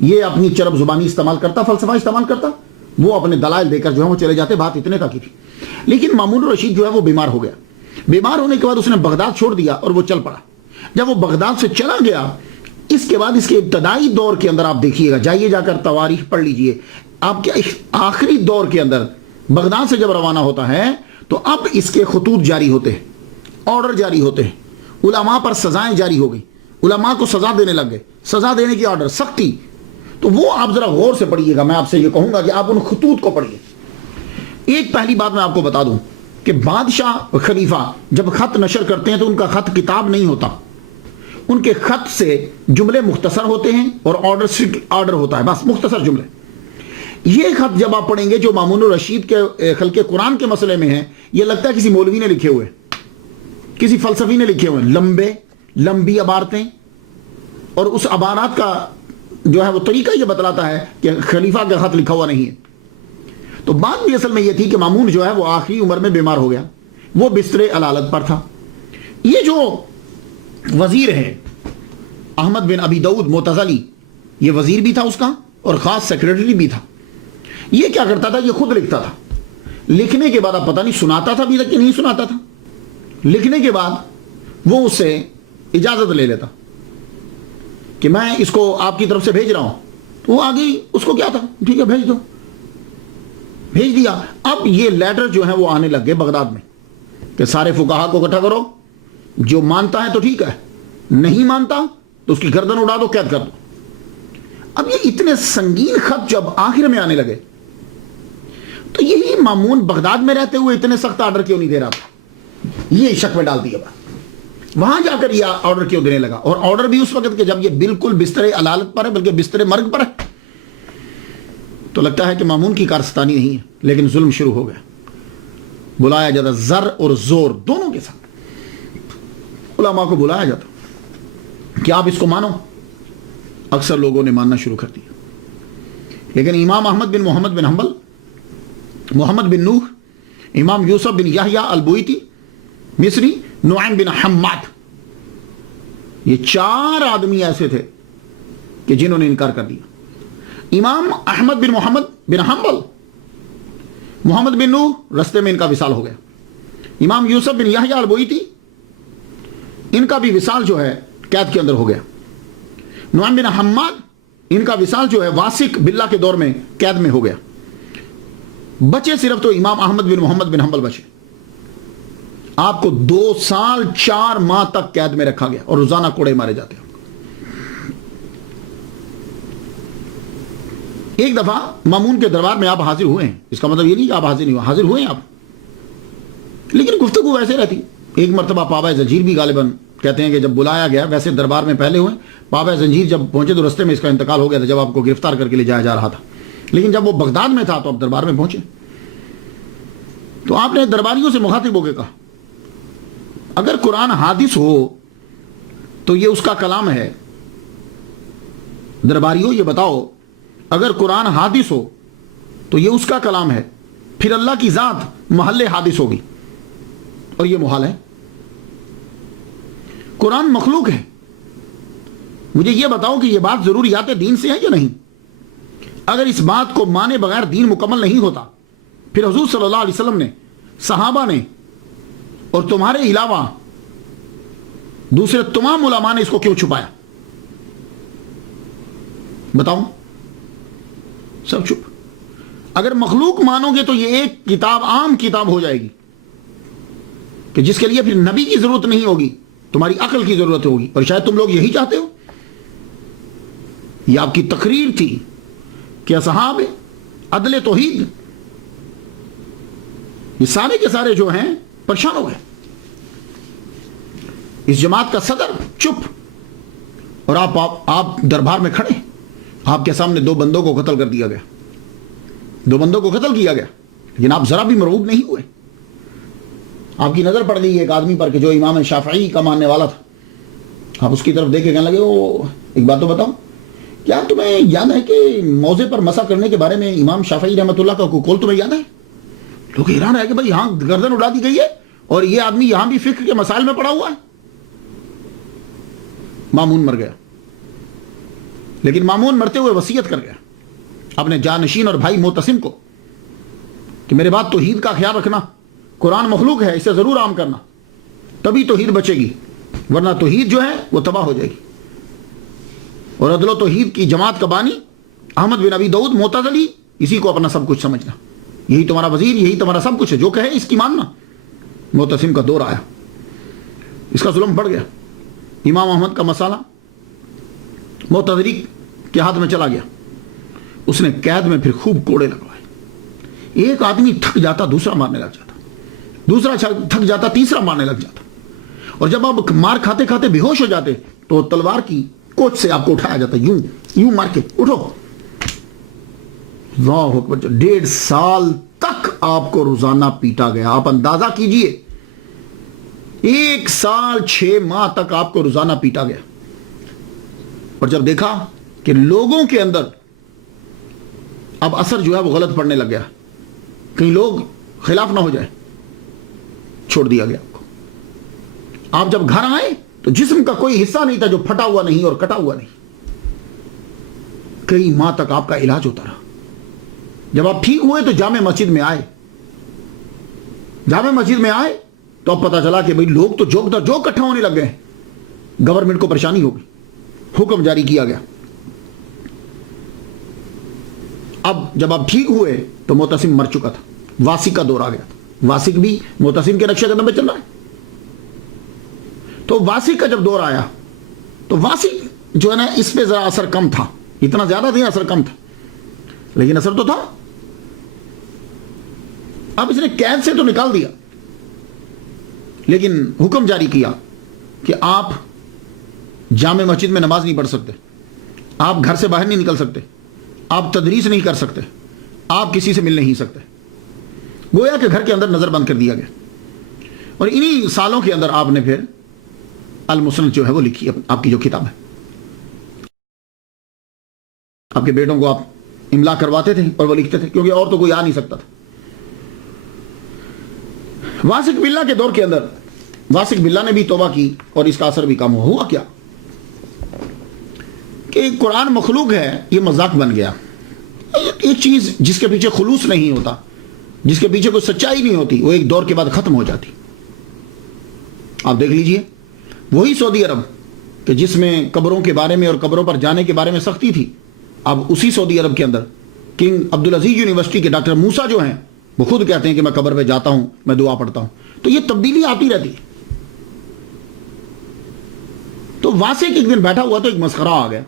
یہ اپنی چرب زبانی استعمال کرتا, فلسفہ استعمال کرتا, وہ اپنے دلائل دے کر جو ہے وہ چلے جاتے. بات اتنے تک کی تھی. لیکن مامون الرشید جو ہے وہ بیمار ہو گیا. بیمار ہونے کے بعد اس نے بغداد چھوڑ دیا اور وہ چل پڑا. جب وہ بغداد سے چلا گیا اس کے بعد اس کے ابتدائی دور کے اندر آپ دیکھیے گا, جائیے جا کر تواریخ پڑھ لیجئے, آپ کے آخری دور کے اندر بغداد سے جب روانہ ہوتا ہے تو اب اس کے خطوط جاری ہوتے ہیں, آرڈر جاری ہوتے ہیں, علماء پر سزائیں جاری ہو گئی, علماء کو سزا دینے لگ گئے, سزا دینے کی آرڈر, سختی. تو وہ آپ ذرا غور سے پڑھیے گا. میں آپ سے یہ کہوں گا کہ آپ ان خطوط کو پڑھیے. ایک پہلی بات میں آپ کو بتا دوں کہ بادشاہ خلیفہ جب خط نشر کرتے ہیں تو ان کا خط کتاب نہیں ہوتا. ان کے خط سے جملے مختصر ہوتے ہیں اور آرڈر ہوتا ہے, بس مختصر جملے. یہ خط جب آپ پڑھیں گے جو مامون الرشید کے خلق قرآن کے مسئلے میں ہیں, یہ لگتا ہے کسی مولوی نے لکھے ہوئے, کسی فلسفی نے لکھے ہوئے, لمبی عبارتیں, اور اس عبارات کا جو ہے وہ طریقہ یہ بتلاتا ہے کہ خلیفہ کا خط لکھا ہوا نہیں ہے. تو بات بھی اصل میں یہ تھی کہ مامون جو ہے وہ آخری عمر میں بیمار ہو گیا, وہ بستر علالت پر تھا. یہ جو وزیر ہے احمد بن ابی داؤد متزلی, یہ وزیر بھی تھا اس کا اور خاص سیکریٹری بھی تھا. یہ کیا کرتا تھا, یہ خود لکھتا تھا. لکھنے کے بعد آپ پتہ نہیں سناتا تھا بھی تک کہ نہیں سناتا تھا. لکھنے کے بعد وہ اس سے اجازت لے لیتا کہ میں اس کو آپ کی طرف سے بھیج رہا ہوں. وہ آگے اس کو کیا تھا, ٹھیک ہے بھیج دو, بھیج دیا. اب یہ لیٹر جو ہے وہ آنے لگ گئے بغداد میں کہ سارے فقہا کو اکٹھا کرو, جو مانتا ہے تو ٹھیک ہے, نہیں مانتا تو اس کی گردن اڑا دو, قید کر دو. اب یہ اتنے سنگین خط جب آخر میں آنے لگے تو یہی مامون بغداد میں رہتے ہوئے اتنے سخت آرڈر کیوں نہیں دے رہا تھا, یہ شک میں ڈال دیا بات. وہاں جا کر یہ آرڈر کیوں دینے لگا, اور آرڈر بھی اس وقت کہ جب یہ بالکل بستر علالت پر ہے, بلکہ بستر مرگ پر ہے. تو لگتا ہے کہ مامون کی کارستانی نہیں ہے, لیکن ظلم شروع ہو گیا. بلایا جاتا زر اور زور دونوں کے ساتھ, علماء کو بلایا جاتا کہ آپ اس کو مانو. اکثر لوگوں نے ماننا شروع کر دیا. لیکن امام احمد بن محمد بن حنبل, محمد بن نوح, امام یوسف بن یحییٰ البویتی مصری, نعیم بن حماد, یہ 4 آدمی ایسے تھے کہ جنہوں نے انکار کر دیا. امام احمد بن محمد بن حنبل, محمد بن نوح رستے میں ان کا وصال ہو گیا. امام یوسف بن یحییٰ البویتی, ان کا بھی وصال جو ہے قید کے اندر ہو گیا. نعیم بن حماد, ان کا وصال جو ہے واسق باللہ کے دور میں قید میں ہو گیا. بچے صرف تو امام احمد بن محمد بن حنبل بچے. آپ کو 2 سال 4 ماہ تک قید میں رکھا گیا اور روزانہ کوڑے مارے جاتے ہیں. ایک دفعہ مامون کے دربار میں آپ حاضر ہوئے ہیں, اس کا مطلب یہ نہیں کہ آپ حاضر نہیں ہوئے, حاضر ہوئے ہیں آپ, لیکن گفتگو ویسے رہتی. ایک مرتبہ پابا زنجیر بھی غالباً کہتے ہیں کہ جب بلایا گیا، ویسے دربار میں پہلے ہوئے، بابا زنجیر جب پہنچے تو رستے میں اس کا انتقال ہو گیا تھا جب آپ کو گرفتار کر کے لے جایا جا رہا تھا، لیکن جب وہ بغداد میں تھا تو آپ دربار میں پہنچے، تو آپ نے درباریوں سے مخاطب ہو کے کہا اگر قرآن حادث ہو تو یہ اس کا کلام ہے، درباریوں یہ بتاؤ اگر قرآن حادث ہو تو یہ اس کا کلام ہے، پھر اللہ کی ذات محل حادث ہوگی، اور یہ محال ہے، قرآن مخلوق ہے، مجھے یہ بتاؤ کہ یہ بات ضروریات دین سے ہے یا نہیں؟ اگر اس بات کو مانے بغیر دین مکمل نہیں ہوتا پھر حضور صلی اللہ علیہ وسلم نے، صحابہ نے، اور تمہارے علاوہ دوسرے تمام علماء نے اس کو کیوں چھپایا؟ بتاؤ، سب چپ۔ اگر مخلوق مانو گے تو یہ ایک کتاب عام کتاب ہو جائے گی کہ جس کے لیے پھر نبی کی ضرورت نہیں ہوگی، تمہاری عقل کی ضرورت ہوگی، اور شاید تم لوگ یہی چاہتے ہو۔ یہ آپ کی تقریر تھی کہ اصحاب عدل توحید یہ سارے کے سارے جو ہیں پریشان ہو گئے، اس جماعت کا صدر چپ، اور آپ دربار میں کھڑے، آپ کے سامنے 2 بندوں کو قتل کر دیا گیا، 2 بندوں کو قتل کیا گیا، لیکن آپ ذرا بھی مرعوب نہیں ہوئے۔ آپ کی نظر پڑ گئی ایک آدمی پر کہ جو امام شافعی کا ماننے والا تھا، آپ اس کی طرف دیکھ کے کہنے لگے او ایک بات تو بتاؤ، کیا تمہیں یاد ہے کہ موضع پر مسح کرنے کے بارے میں امام شافعی رحمۃ اللہ کا قول تمہیں یاد ہے؟ لوگ حیران ہے کہ بھائی یہاں گردن اڑا دی گئی ہے اور یہ آدمی یہاں بھی فقہ کے مسائل میں پڑا ہوا ہے۔ مامون مر گیا، لیکن مامون مرتے ہوئے وصیت کر گیا اپنے جانشین اور بھائی معتصم کو کہ میرے بعد توحید کا خیال رکھنا، قرآن مخلوق ہے، اسے ضرور عام کرنا، تبھی توحید بچے گی، ورنہ توحید جو ہے وہ تباہ ہو جائے گی۔ اور عدل و توحید کی جماعت کا بانی احمد بن ابی داؤد معتزلی، اسی کو اپنا سب کچھ سمجھنا، یہی تمہارا وزیر، یہی تمہارا سب کچھ ہے، جو کہے اس کی ماننا۔ معتصم کا دور آیا، اس کا ظلم بڑھ گیا، امام احمد کا مسئلہ معتزلی کے ہاتھ میں چلا گیا، اس نے قید میں پھر خوب کوڑے لگوائے، ایک آدمی تھک جاتا دوسرا مارنے لگ جاتا، دوسرا تھک جاتا تیسرا مارنے لگ جاتا، اور جب آپ مار کھاتے کھاتے بے ہوش ہو جاتے تو تلوار کی کوچ سے آپ کو اٹھایا جاتا، یوں یوں مار کے اٹھو۔ اللہ اکبر، 1.5 سال تک آپ کو روزانہ پیٹا گیا، آپ اندازہ کیجئے 1 سال 6 ماہ تک آپ کو روزانہ پیٹا گیا، اور جب دیکھا کہ لوگوں کے اندر اب اثر جو ہے وہ غلط پڑنے لگ گیا، کہیں لوگ خلاف نہ ہو جائے، چھوڑ دیا گیا آپ کو۔ آپ جب گھر آئے تو جسم کا کوئی حصہ نہیں تھا جو پھٹا ہوا نہیں اور کٹا ہوا نہیں، کئی ماہ تک آپ کا علاج ہوتا رہا۔ جب آپ ٹھیک ہوئے تو جامع مسجد میں آئے، جامع مسجد میں آئے تو اب پتا چلا کہ بھئی لوگ تو جو اکٹھا ہونے لگ گئے، گورنمنٹ کو پریشانی ہو گئی، حکم جاری کیا گیا۔ اب جب آپ ٹھیک ہوئے تو معتصم مر چکا تھا، واسق کا دور آ گیا تھا، واسق بھی معتصم کے نقشے قدم پہ چل رہا ہے۔ تو واسق کا جب دور آیا تو واسق جو ہے نا اس پہ ذرا اثر کم تھا، اتنا زیادہ نہیں، اثر کم تھا، لیکن اثر تو تھا۔ اب اس نے قید سے تو نکال دیا، لیکن حکم جاری کیا کہ آپ جامع مسجد میں نماز نہیں پڑھ سکتے، آپ گھر سے باہر نہیں نکل سکتے، آپ تدریس نہیں کر سکتے، آپ کسی سے مل نہیں سکتے، گویا کہ گھر کے اندر نظر بند کر دیا گیا۔ اور انہی سالوں کے اندر آپ نے پھر المسند جو ہے وہ لکھی، آپ کی جو کتاب ہے، آپ کے بیٹوں کو آپ املا کرواتے تھے اور وہ لکھتے تھے، کیونکہ اور تو کوئی آ نہیں سکتا تھا۔ واسق باللہ کے دور کے اندر واسق باللہ نے بھی توبہ کی اور اس کا اثر بھی کم ہوا۔ کیا کہ قرآن مخلوق ہے، یہ مذاق بن گیا۔ ایک چیز جس کے پیچھے خلوص نہیں ہوتا، جس کے پیچھے کوئی سچائی نہیں ہوتی، وہ ایک دور کے بعد ختم ہو جاتی۔ آپ دیکھ لیجئے وہی سعودی عرب کہ جس میں قبروں کے بارے میں اور قبروں پر جانے کے بارے میں سختی تھی، اب اسی سعودی عرب کے اندر کنگ عبدالعزیز یونیورسٹی کے ڈاکٹر موسیٰ جو ہیں وہ خود کہتے ہیں کہ میں قبر پہ جاتا ہوں، میں دعا پڑھتا ہوں۔ تو یہ تبدیلی آتی رہتی ہے۔ تو واسق ایک دن بیٹھا ہوا تو ایک مسخرہ آ گیا۔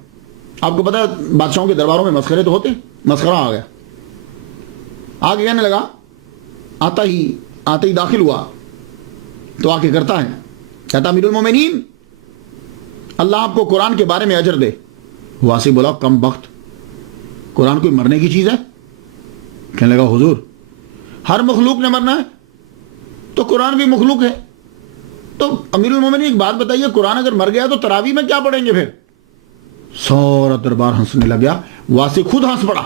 آپ کو پتا ہے بادشاہوں کے درباروں میں مسخرے تو ہوتے، مسخرہ آ گیا، آگے کہنے لگا، آتے ہی داخل ہوا تو آ کے کرتا ہے، کہتا امیر المومنین اللہ آپ کو قرآن کے بارے میں اجر دے۔ واسی بولا کم بخت، قرآن کوئی مرنے کی چیز ہے؟ کہنے لگا حضور ہر مخلوق نے مرنا ہے تو قرآن بھی مخلوق ہے، تو امیر المومنین ایک بات بتائیے، قرآن اگر مر گیا تو تراویح میں کیا پڑھیں گے پھر؟ سورا دربار ہنسنے لگ گیا، واسی خود ہنس پڑا۔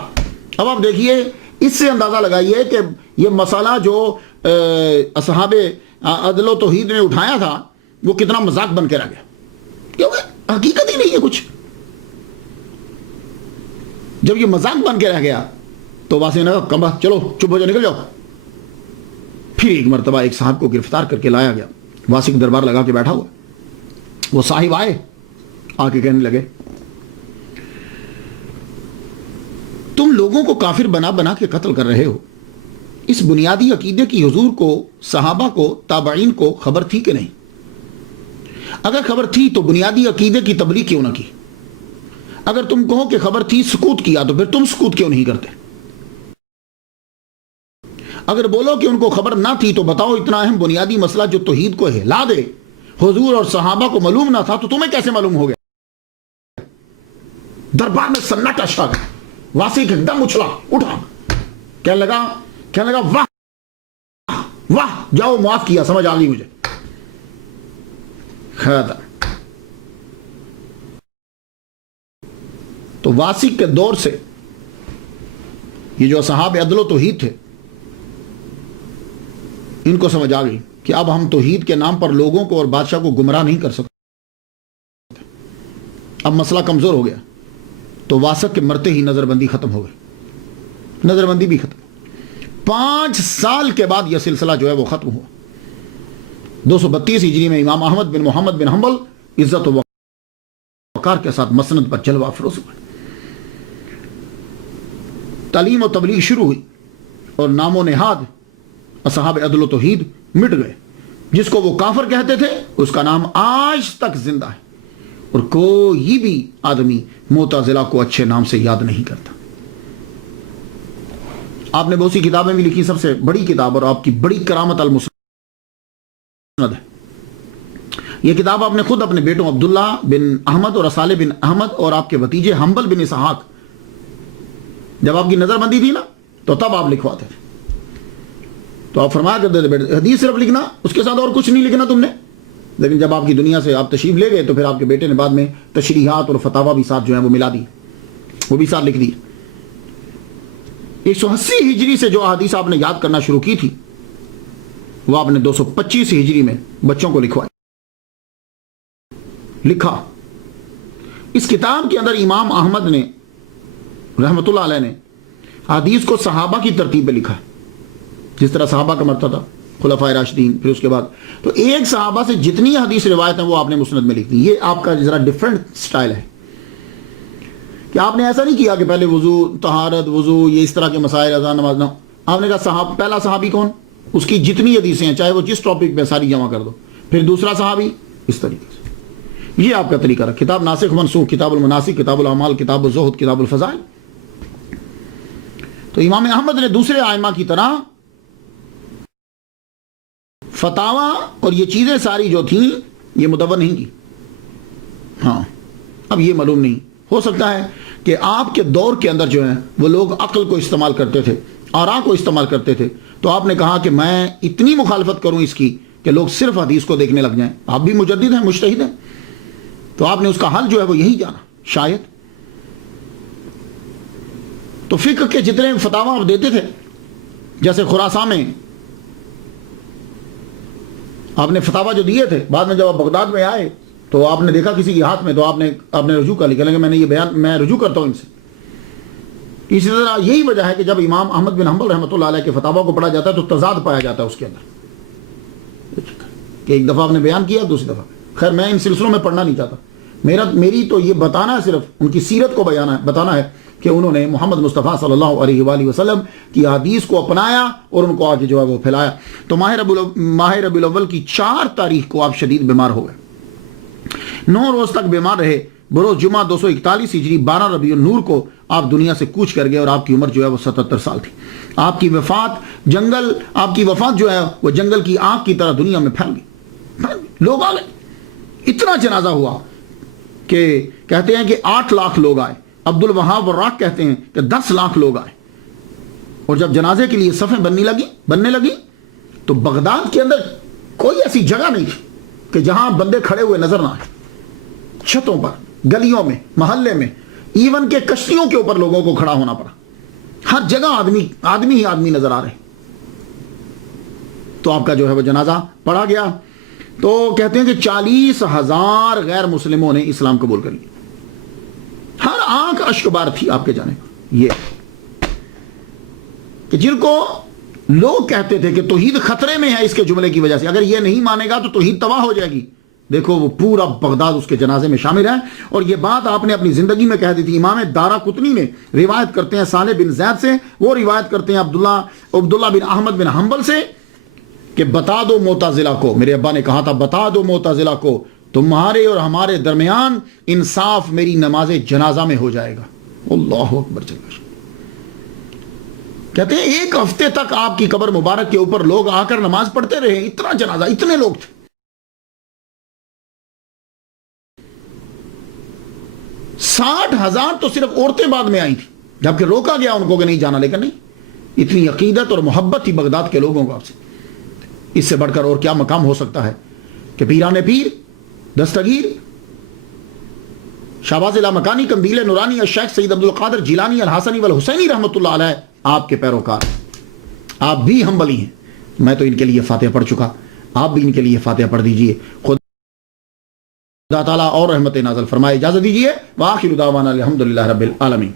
اب آپ دیکھیے، اس سے اندازہ لگائیے کہ یہ مسئلہ جو اصحاب عدل و توحید نے اٹھایا تھا وہ کتنا مذاق بن کے رہ گیا، کیونکہ حقیقت ہی نہیں ہے کچھ۔ جب یہ مذاق بن کے رہ گیا تو واسی نے کہا کم بخت، چلو چپ ہو جاؤ، نکل جاؤ۔ پھر ایک مرتبہ ایک صاحب کو گرفتار کر کے لایا گیا، واسی کو دربار لگا کے بیٹھا ہوا، وہ صاحب آئے، آ کے کہنے لگے تم لوگوں کو کافر بنا بنا کے قتل کر رہے ہو، اس بنیادی عقیدے کی حضور کو، صحابہ کو، تابعین کو خبر تھی کہ نہیں؟ اگر خبر تھی تو بنیادی عقیدے کی تبلیغ کیوں نہ کی؟ اگر تم کہو کہ خبر تھی سکوت کیا تو پھر تم سکوت کیوں نہیں کرتے؟ اگر بولو کہ ان کو خبر نہ تھی تو بتاؤ اتنا اہم بنیادی مسئلہ جو توحید کو ہلا دے حضور اور صحابہ کو معلوم نہ تھا تو تمہیں کیسے معلوم ہو گیا؟ دربار میں سناٹا چھا گیا، واسی ایک دم اچھلا اٹھا، کہنے لگا واہ واہ، جاؤ معاف کیا، سمجھ آ گئی مجھے۔ خیر، تو واسق کے دور سے یہ جو اصحاب عدل و توحید تھے ان کو سمجھ آ گئی کہ اب ہم توحید کے نام پر لوگوں کو اور بادشاہ کو گمراہ نہیں کر سکتے، اب مسئلہ کمزور ہو گیا۔ تو واسق کے مرتے ہی نظر بندی ختم ہو گئی، نظر بندی بھی ختم۔ 5 سال کے بعد یہ سلسلہ جو ہے وہ ختم ہوا۔ 232 ہجری میں امام احمد بن محمد بن حنبل عزت و وقار کے ساتھ مسند پر جلوہ افروز ہوئے، تعلیم و تبلیغ شروع ہوئی، اور نام و نہاد اصحاب عدل و توحید مٹ گئے۔ جس کو وہ کافر کہتے تھے اس کا نام آج تک زندہ ہے، اور کوئی بھی آدمی معتزلہ کو اچھے نام سے یاد نہیں کرتا۔ آپ نے بہت سی کتابیں بھی لکھی، سب سے بڑی کتاب اور آپ کی بڑی کرامت المسند ہے۔ یہ کتاب آپ نے خود اپنے بیٹوں عبداللہ بن احمد اور صالح بن احمد اور آپ کے بھتیجے حنبل بن اسحاق، جب آپ کی نظر بندی تھی نا تو تب آپ لکھواتے تھے، تو آپ فرمایا کرتے تھے بیٹے حدیث صرف لکھنا، اس کے ساتھ اور کچھ نہیں لکھنا تم نے۔ لیکن جب آپ کی دنیا سے آپ تشریف لے گئے تو پھر آپ کے بیٹے نے بعد میں تشریحات اور فتاوی بھی ساتھ جو ہیں وہ ملا دی، وہ بھی ساتھ لکھ دی۔ 180 ہجری سے جو احادیث آپ نے یاد کرنا شروع کی تھی وہ آپ نے 225 ہجری میں بچوں کو لکھا۔ اس کتاب کے اندر امام احمد نے رحمت اللہ علیہ نے حدیث کو صحابہ کی ترتیب پہ لکھا، جس طرح صحابہ کا مرتبہ تھا، خلفائے راشدین، پھر اس کے بعد تو ایک صحابہ سے جتنی حدیث روایت ہیں وہ آپ نے مسند میں لکھ دی۔ یہ آپ کا ذرا ڈیفرنٹ سٹائل ہے کہ آپ نے ایسا نہیں کیا کہ پہلے وضو، طہارت، وضو، یہ اس طرح کے مسائل، اذان، نماز، نہ، آپ نے کہا پہلا صحابی کون، اس کی جتنی حدیثیں ہیں چاہے وہ جس ٹاپک پہ ساری جمع کر دو، پھر دوسرا صحابی، اس طریقے سے۔ یہ آپ کا طریقہ رہا، کتاب ناسخ منسوخ، کتاب المناسک، کتاب الاعمال، کتاب الزہد، کتاب الفضائل۔ تو امام احمد نے دوسرے ائمہ کی طرح فتاوا اور یہ چیزیں ساری جو تھیں یہ مدون نہیں کی۔ ہاں، اب یہ معلوم نہیں، ہو سکتا ہے کہ آپ کے دور کے اندر جو ہیں وہ لوگ عقل کو استعمال کرتے تھے، آراء کو استعمال کرتے تھے، تو آپ نے کہا کہ میں اتنی مخالفت کروں اس کی کہ لوگ صرف حدیث کو دیکھنے لگ جائیں۔ آپ بھی مجدد ہیں، مجتہد ہیں، تو آپ نے اس کا حل جو ہے وہ یہی جانا شاید۔ تو فقہ کے جتنے فتاوا آپ دیتے تھے، جیسے خراسان میں آپ نے فتاوا جو دیے تھے، بعد میں جب آپ بغداد میں آئے تو آپ نے دیکھا کسی کے ہاتھ میں، تو آپ نے رجوع کر لیا کہ میں نے یہ بیان میں رجوع کرتا ہوں ان سے۔ اسی طرح یہی وجہ ہے کہ جب امام احمد بن حنبل رحمۃ اللہ علیہ کے فتاوا کو پڑھا جاتا ہے تو تضاد پایا جاتا ہے اس کے اندر، کہ ایک دفعہ آپ نے بیان کیا، دوسری دفعہ۔ خیر میں ان سلسلوں میں پڑھنا نہیں چاہتا، میری تو یہ بتانا ہے، صرف ان کی سیرت کو بتانا ہے کہ انہوں نے محمد مصطفیٰ صلی اللہ علیہ وآلہ وسلم کی حدیث کو اپنایا اور ان کو آگے جو ہے وہ پھیلایا۔ تو ماہ ربیع الاول کی 4 تاریخ کو آپ شدید بیمار ہو گئے، 9 روز تک بیمار رہے۔ بروز جمعہ 241 ہجری 12 ربیع النور کو آپ دنیا سے کوچ کر گئے، اور آپ کی عمر جو ہے وہ 77 سال تھی۔ آپ کی وفات جو ہے وہ جنگل کی آگ کی طرح دنیا میں پھیل گئی، لوگ آ گئے، اتنا جنازہ ہوا کہ کہتے ہیں کہ 8 لاکھ لوگ آئے، عبد الوہاب وراق کہتے ہیں کہ 10 لاکھ لوگ آئے، اور جب جنازے کے لیے صفیں بننے لگی تو بغداد کے اندر کوئی ایسی جگہ نہیں تھی کہ جہاں بندے کھڑے ہوئے نظر نہ آئے، چھتوں پر، گلیوں میں، محلے میں، ایون کہ کشتیوں کے اوپر لوگوں کو کھڑا ہونا پڑا، ہر جگہ آدمی ہی آدمی نظر آ رہے۔ تو آپ کا جو ہے وہ جنازہ پڑھا گیا، تو کہتے ہیں کہ 40,000 غیر مسلموں نے اسلام قبول کر لیا، ہر آنکھ اشک بار تھی آپ کے جانے پر۔ یہ کہ جن کو لوگ کہتے تھے کہ توحید خطرے میں ہے اس کے جملے کی وجہ سے، اگر یہ نہیں مانے گا تو توحید تباہ ہو جائے گی، دیکھو وہ پورا بغداد اس کے جنازے میں شامل ہے۔ اور یہ بات آپ نے اپنی زندگی میں کہہ دی تھی۔ امام دارقطنی نے روایت کرتے ہیں صالح بن زید سے، وہ روایت کرتے ہیں عبداللہ بن احمد بن حنبل سے کہ بتا دو معتزلہ کو، میرے ابا نے کہا تھا بتا دو معتزلہ کو تمہارے اور ہمارے درمیان انصاف میری نماز جنازہ میں ہو جائے گا۔ اللہ اکبر۔ کہتے ہیں 1 ہفتے تک آپ کی قبر مبارک کے اوپر لوگ آ کر نماز پڑھتے رہے، اتنا جنازہ، اتنے لوگ تھے۔ 60,000 تو صرف عورتیں بعد میں آئی تھی، جبکہ روکا گیا ان کو کہ نہیں جانا، لیکن نہیں، اتنی عقیدت اور محبت تھی بغداد کے لوگوں کو آپ سے۔ اس سے بڑھ کر اور کیا مقام ہو سکتا ہے کہ پیران پیر، دستگیر، شہباز لامکانی، قندیل نورانی، الشیخ سید عبد القادر جیلانی الحسنی والحسینی رحمۃ اللہ علیہ آپ کے پیروکار، آپ بھی حنبلی ہیں۔ میں تو ان کے لیے فاتحہ پڑھ چکا، آپ بھی ان کے لیے فاتحہ پڑھ دیجئے۔ خدا تعالیٰ اور رحمت نازل فرمائے۔ اجازت دیجئے، وآخر دعوانا الحمدللہ رب العالمین۔